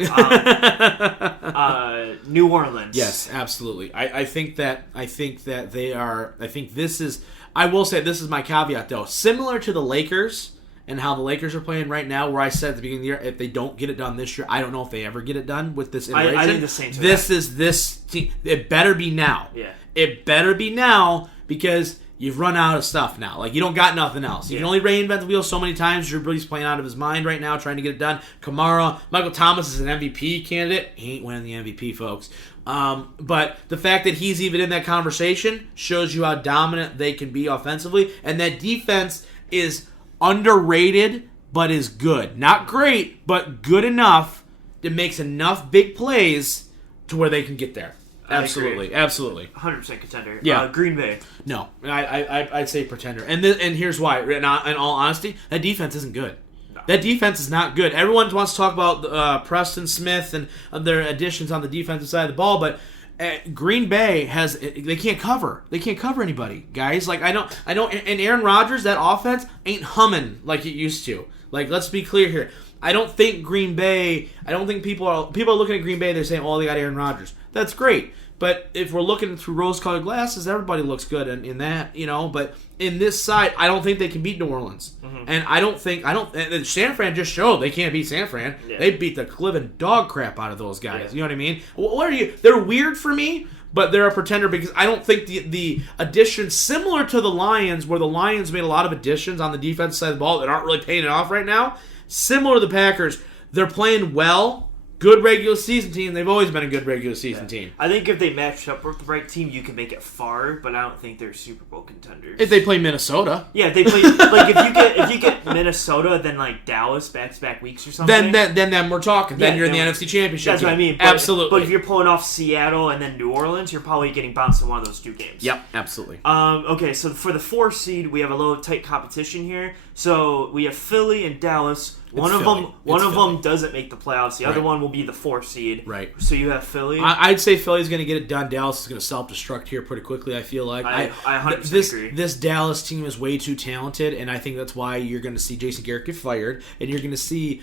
New Orleans. Yes, absolutely. I think that they are. I think this is. I will say this is my caveat though. Similar to the Lakers and how the Lakers are playing right now, where I said at the beginning of the year, if they don't get it done this year, I don't know if they ever get it done with this iteration. I think the same. This is this team. It better be now. Yeah. It better be now because you've run out of stuff now. Like, you don't got nothing else. You can only reinvent the wheel so many times. Drew Brees playing out of his mind right now, trying to get it done. Kamara, Michael Thomas is an MVP candidate. He ain't winning the MVP, folks. But the fact that he's even in that conversation shows you how dominant they can be offensively. And that defense is underrated, but is good. Not great, but good enough that makes enough big plays to where they can get there. Absolutely. 100% contender. Yeah. Green Bay. No, I'd say pretender. And here's why. In all honesty, that defense isn't good. No. That defense is not good. Everyone wants to talk about Preston Smith and their additions on the defensive side of the ball, but Green Bay they can't cover. They can't cover anybody, guys. Like I don't. And Aaron Rodgers, that offense ain't humming like it used to. Like, let's be clear here. I don't think Green Bay. I don't think people are looking at Green Bay. They're saying, "Oh, they got Aaron Rodgers." That's great. But if we're looking through rose-colored glasses, everybody looks good in that, you know. But in this side, I don't think they can beat New Orleans. And and San Fran just showed they can't beat San Fran. Yeah. They beat the living dog crap out of those guys. Yeah. You know what I mean? What are you? They're weird for me, but they're a pretender because I don't think the additions, similar to the Lions, where the Lions made a lot of additions on the defensive side of the ball that aren't really paying it off right now, similar to the Packers, they're playing well. Good regular season team. They've always been a good regular season team. I think if they match up with the right team, you can make it far, but I don't think they're Super Bowl contenders. If they play Minnesota. Yeah, if they play like if you get Minnesota, then like Dallas back-to-back weeks or something. Then we're talking. Then you're in the NFC Championship. That's what I mean. Absolutely. But if you're pulling off Seattle and then New Orleans, you're probably getting bounced in one of those 2 games. Yep, absolutely. Okay, so for the 4th seed, we have a little tight competition here. So we have Philly and Dallas One of them doesn't make the playoffs. The other one will be the 4th seed. Right. So you have Philly. I'd say Philly's going to get it done. Dallas is going to self-destruct here pretty quickly, I feel like. I 100% agree. This Dallas team is way too talented, and I think that's why you're going to see Jason Garrett get fired, and you're going to see...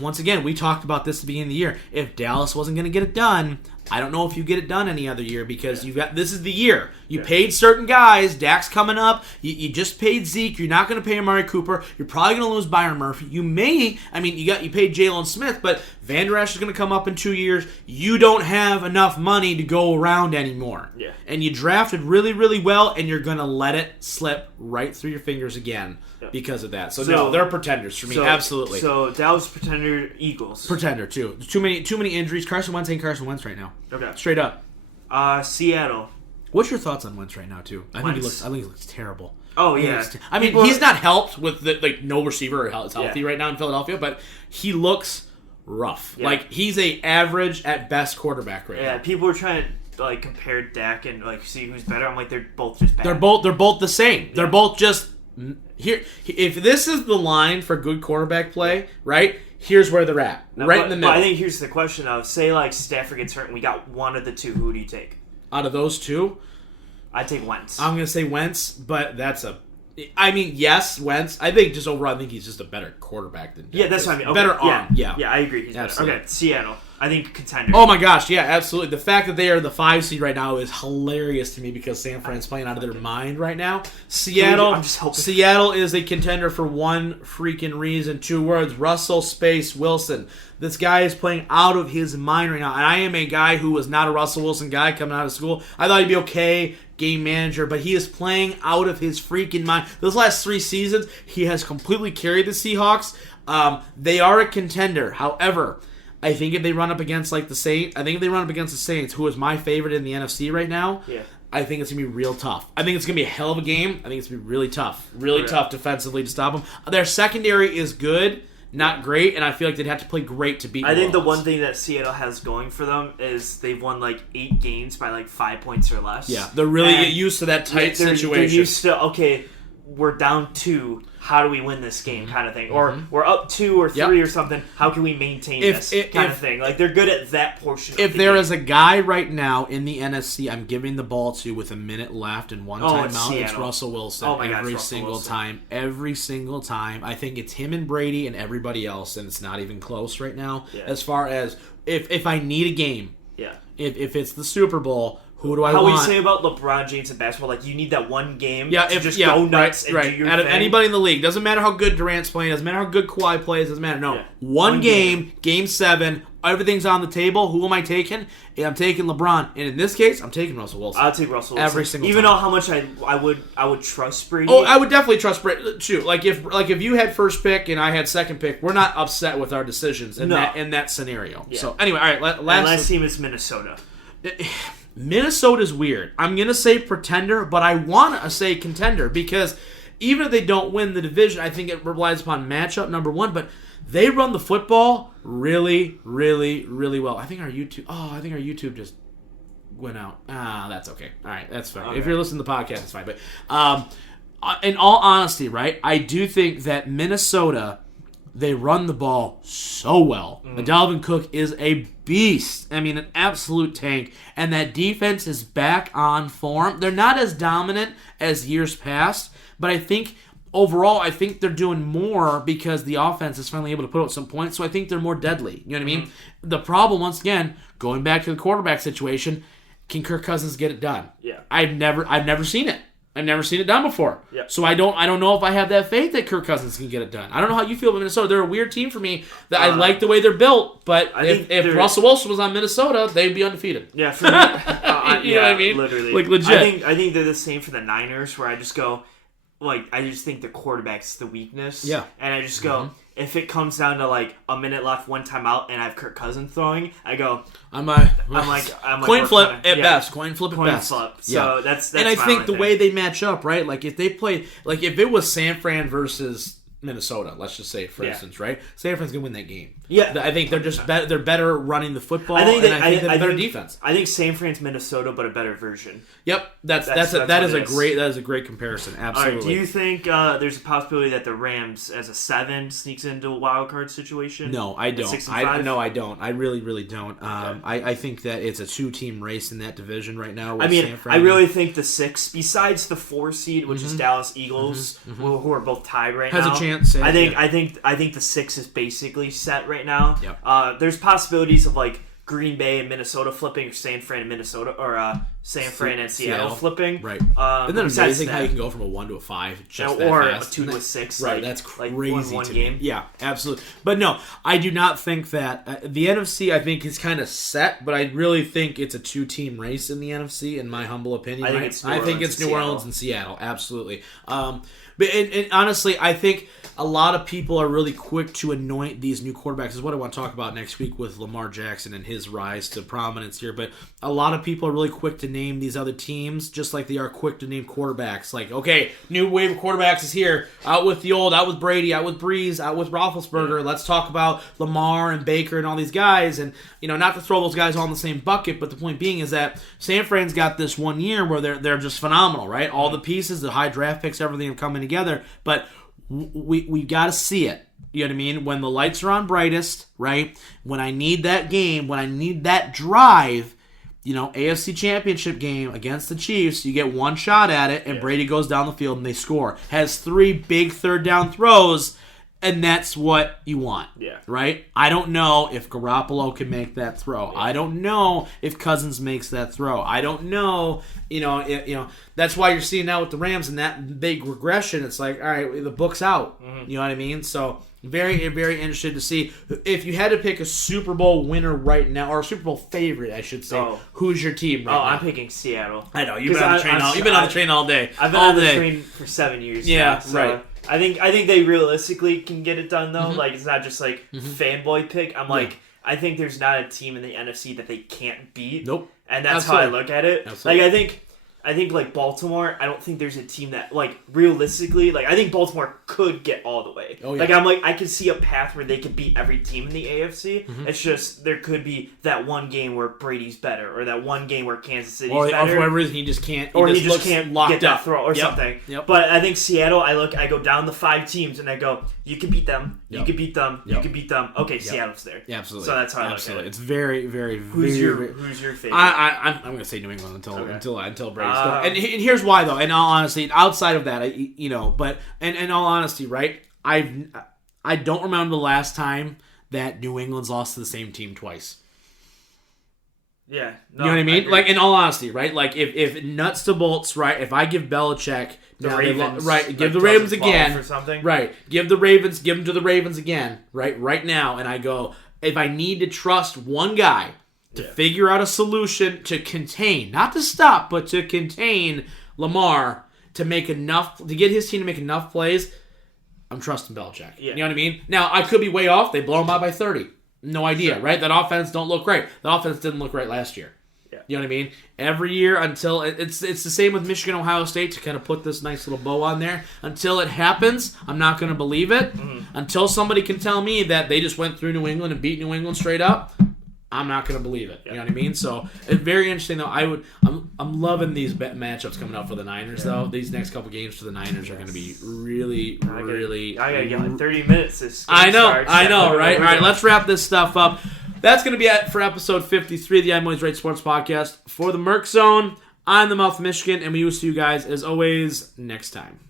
once again, we talked about this at the beginning of the year. If Dallas wasn't going to get it done, I don't know if you get it done any other year because this is the year. You paid certain guys. Dak's coming up. You just paid Zeke. You're not going to pay Amari Cooper. You're probably going to lose Byron Murphy. You paid Jalen Smith, but Van Der Esch is going to come up in 2 years. You don't have enough money to go around anymore. Yeah. And you drafted really, really well, and you're going to let it slip right through your fingers again because of that. So no, they're pretenders for me, absolutely. So Dallas pretender, Eagles. Pretender, too. Too many injuries. Carson Wentz ain't Carson Wentz right now. Okay. Straight up. Seattle. What's your thoughts on Wentz right now, too? I think he looks terrible. Oh, yeah. He's not helped with no receiver is healthy right now in Philadelphia, but he looks rough. Yeah. He's a average at best quarterback right now. Yeah, people are trying to compare Dak and see who's better. I'm like, they're both just bad. They're both the same. Yeah. They're both just here. If this is the line for good quarterback play, right? Here's where they're at, in the middle. But I think here's the question of, say Stafford gets hurt and we got one of the two. Who do you take? Out of those two? I'd take Wentz. I'm going to say Wentz, but yes, Wentz. I think just overall, I think he's just a better quarterback than Dak. Yeah, that's what I mean. Okay. Better arm, yeah. I agree. He's better. Okay, Seattle. I think contender. Oh my gosh, yeah, absolutely. The fact that they are the 5 seed right now is hilarious to me because San Fran's playing out of their mind right now. Seattle is a contender for one freaking reason. 2 words: Russell Space Wilson. This guy is playing out of his mind right now. And I am a guy who was not a Russell Wilson guy coming out of school. I thought he'd be okay, game manager, but he is playing out of his freaking mind. Those last 3 seasons, he has completely carried the Seahawks. They are a contender. However, I think if they run up against the Saints, who is my favorite in the NFC right now, I think it's going to be real tough. I think it's going to be a hell of a game. I think it's going to be really tough. Really tough defensively to stop them. Their secondary is good, not great, and I feel like they'd have to play great to beat I think the one thing that Seattle has going for them is they've won 8 games by 5 points or less. Yeah, they're really used to that tight situation. They're used to, we're down 2. How do we win this game kind of thing? Or we're up 2 or 3 or something. How can we maintain this kind of thing? They're good at that portion of the game. If there is a guy right now in the NFC I'm giving the ball to with a minute left and 1 timeout, it's Russell Wilson. Every single time. Every single time. I think it's him and Brady and everybody else, and it's not even close right now. Yeah. As far as if I need a game, if it's the Super Bowl, who do I want? How we say about LeBron James in basketball, you need that one game to just go nuts and do your thing. Anybody in the league. Doesn't matter how good Durant's playing, doesn't matter how good Kawhi plays, doesn't matter. No. One game, game 7, everything's on the table. Who am I taking? I'm taking LeBron. And in this case, I'm taking Russell Wilson. I'll take Russell Wilson. Every single Even time. though how much I would trust Brady. Oh, I would definitely trust Brady too. If you had first pick and I had second pick, we're not upset with our decisions in that scenario. Yeah. So anyway, all right, last team is Minnesota. Minnesota's weird. I'm going to say pretender, but I want to say contender because even if they don't win the division, I think it relies upon matchup, number 1, but they run the football really, really, really well. I think our YouTube just went out. That's okay. All right, that's fine. Okay. If you're listening to the podcast, it's fine. But in all honesty, right, I do think that Minnesota, they run the ball so well. Dalvin Cook is a beast. An absolute tank. And that defense is back on form. They're not as dominant as years past, but I think overall, they're doing more because the offense is finally able to put out some points, so I think they're more deadly. You know what I mean? The problem, once again, going back to the quarterback situation, can Kirk Cousins get it done? Yeah. I've never seen it. I've never seen it done before. Yep. So I don't know if I have that faith that Kirk Cousins can get it done. I don't know how you feel about Minnesota. They're a weird team for me. That I like the way they're built, but if Russell Wilson was on Minnesota, they'd be undefeated. Yeah, for me, you know what I mean? Literally. Legit. I think they're the same for the Niners, where I just go, I just think the quarterback's the weakness. Yeah. And I just go, if it comes down to a minute left, 1 timeout, and I have Kirk Cousins throwing, I go, I'm like coin flip at best. Coin flip at best. Flip. So that's and I think the way they match up, right? If they played, if it was San Fran versus Minnesota, let's just say, for instance, right? San Fran's going to win that game. Yeah. I think they're just they're better running the football, I think they have better defense. I think San Fran's Minnesota, but a better version. Yep. That is a great comparison. Absolutely. Right, do you think there's a possibility that the Rams, as a 7, sneaks into a wild card situation? No, I don't. I don't. I really don't. I think that it's a 2-team race in that division right now. With San Fran. I really think the 6, besides the 4 seed, which is Dallas Eagles, who are both tied right now, has a chance. I think the 6 is basically set right now. Yep. There's possibilities of like Green Bay and Minnesota flipping, or San Fran and Minnesota, or San Fran and Seattle flipping. Right. Isn't that amazing how you can go from a 1 to a 5 just that or fast? A 2 to a 6? Right. Like, that's crazy. Like one game. Yeah, absolutely. But no, I do not think that the NFC. I think is kind of set, but I really think it's a 2-team race in the NFC. In my humble opinion, I think it's New Orleans and Seattle. Absolutely. But honestly, I think a lot of people are really quick to anoint these new quarterbacks. This is what I want to talk about next week with Lamar Jackson and his rise to prominence here. But a lot of people are really quick to name these other teams just like they are quick to name quarterbacks. Like, okay, new wave of quarterbacks is here. Out with the old, out with Brady, out with Breeze, out with Roethlisberger. Let's talk about Lamar and Baker and all these guys. And, not to throw those guys all in the same bucket, but the point being is that San Fran's got this 1 year where they're just phenomenal, right? All the pieces, the high draft picks, everything have coming together. But we got to see it. You know what I mean? When the lights are on brightest, right? When I need that game, when I need that drive, AFC Championship game against the Chiefs, you get one shot at it, and Brady goes down the field and they score. Has 3 big third down throws, and that's what you want. Yeah. Right? I don't know if Garoppolo can make that throw. Yeah. I don't know if Cousins makes that throw. I don't know. That's why you're seeing now with the Rams and that big regression. It's like, all right, the book's out. Mm-hmm. You know what I mean? So very, very interested to see if you had to pick a Super Bowl winner right now, or a Super Bowl favorite, I should say. Who's your team right now? I'm picking Seattle. I know you've been on the train. You've been on the train all day. I've been on the train for 7 years. Yeah, now, so. Right. I think they realistically can get it done though. Mm-hmm. Like it's not just like fanboy pick. I'm like I think there's not a team in the NFC that they can't beat. Nope. And that's how I look at it. Absolutely. Like I think like Baltimore, I don't think there's a team that like realistically I think Baltimore could get all the way. Oh, yeah. Like I could see a path where they could beat every team in the AFC. Mm-hmm. It's just there could be that one game where Brady's better, or that one game where Kansas City's better. Or for whatever reason he just can't. He just can't get that throw or yep. something. Yep. But I think Seattle, I go down the 5 teams and I go, you can beat them, yep. you can beat them, yep. you can beat them. Okay, yep. Seattle's there. Yeah, absolutely. So that's how I look absolutely. at it. It's very, very, who's very. Who's your favorite? I'm going to say New England until Brady's gone. And here's why though. In all honesty, outside of that, but in all honesty, right? I don't remember the last time that New England's lost to the same team twice. Yeah. No, you know what I mean? Like, in all honesty, right? Like, if nuts to bolts, right? If I give Belichick... The Ravens. Right, give the Ravens again. Or something. Right. Give them to the Ravens again, right now. And I go, if I need to trust one guy to figure out a solution to contain, not to stop, but to contain Lamar, to get his team to make enough plays, I'm trusting Belichick. Yeah. You know what I mean? Now, I could be way off. They blow him out by 30. No idea, right? That offense don't look great. The offense didn't look right last year. Yeah. You know what I mean? Every year until it's the same with Michigan, Ohio State, to kind of put this nice little bow on there. Until it happens, I'm not going to believe it. Mm-hmm. Until somebody can tell me that they just went through New England and beat New England straight up, I'm not going to believe it. You know what I mean? So it's very interesting though. I'm loving these matchups coming up for the Niners though. These next couple games for the Niners are going to be really. I gotta get like 30 minutes. This I know, right? All right, let's wrap this stuff up. That's going to be it for episode 53 of the I'm Always Right Sports Podcast. For the Merc Zone, I'm the Mouth of Michigan, and we will see you guys as always next time.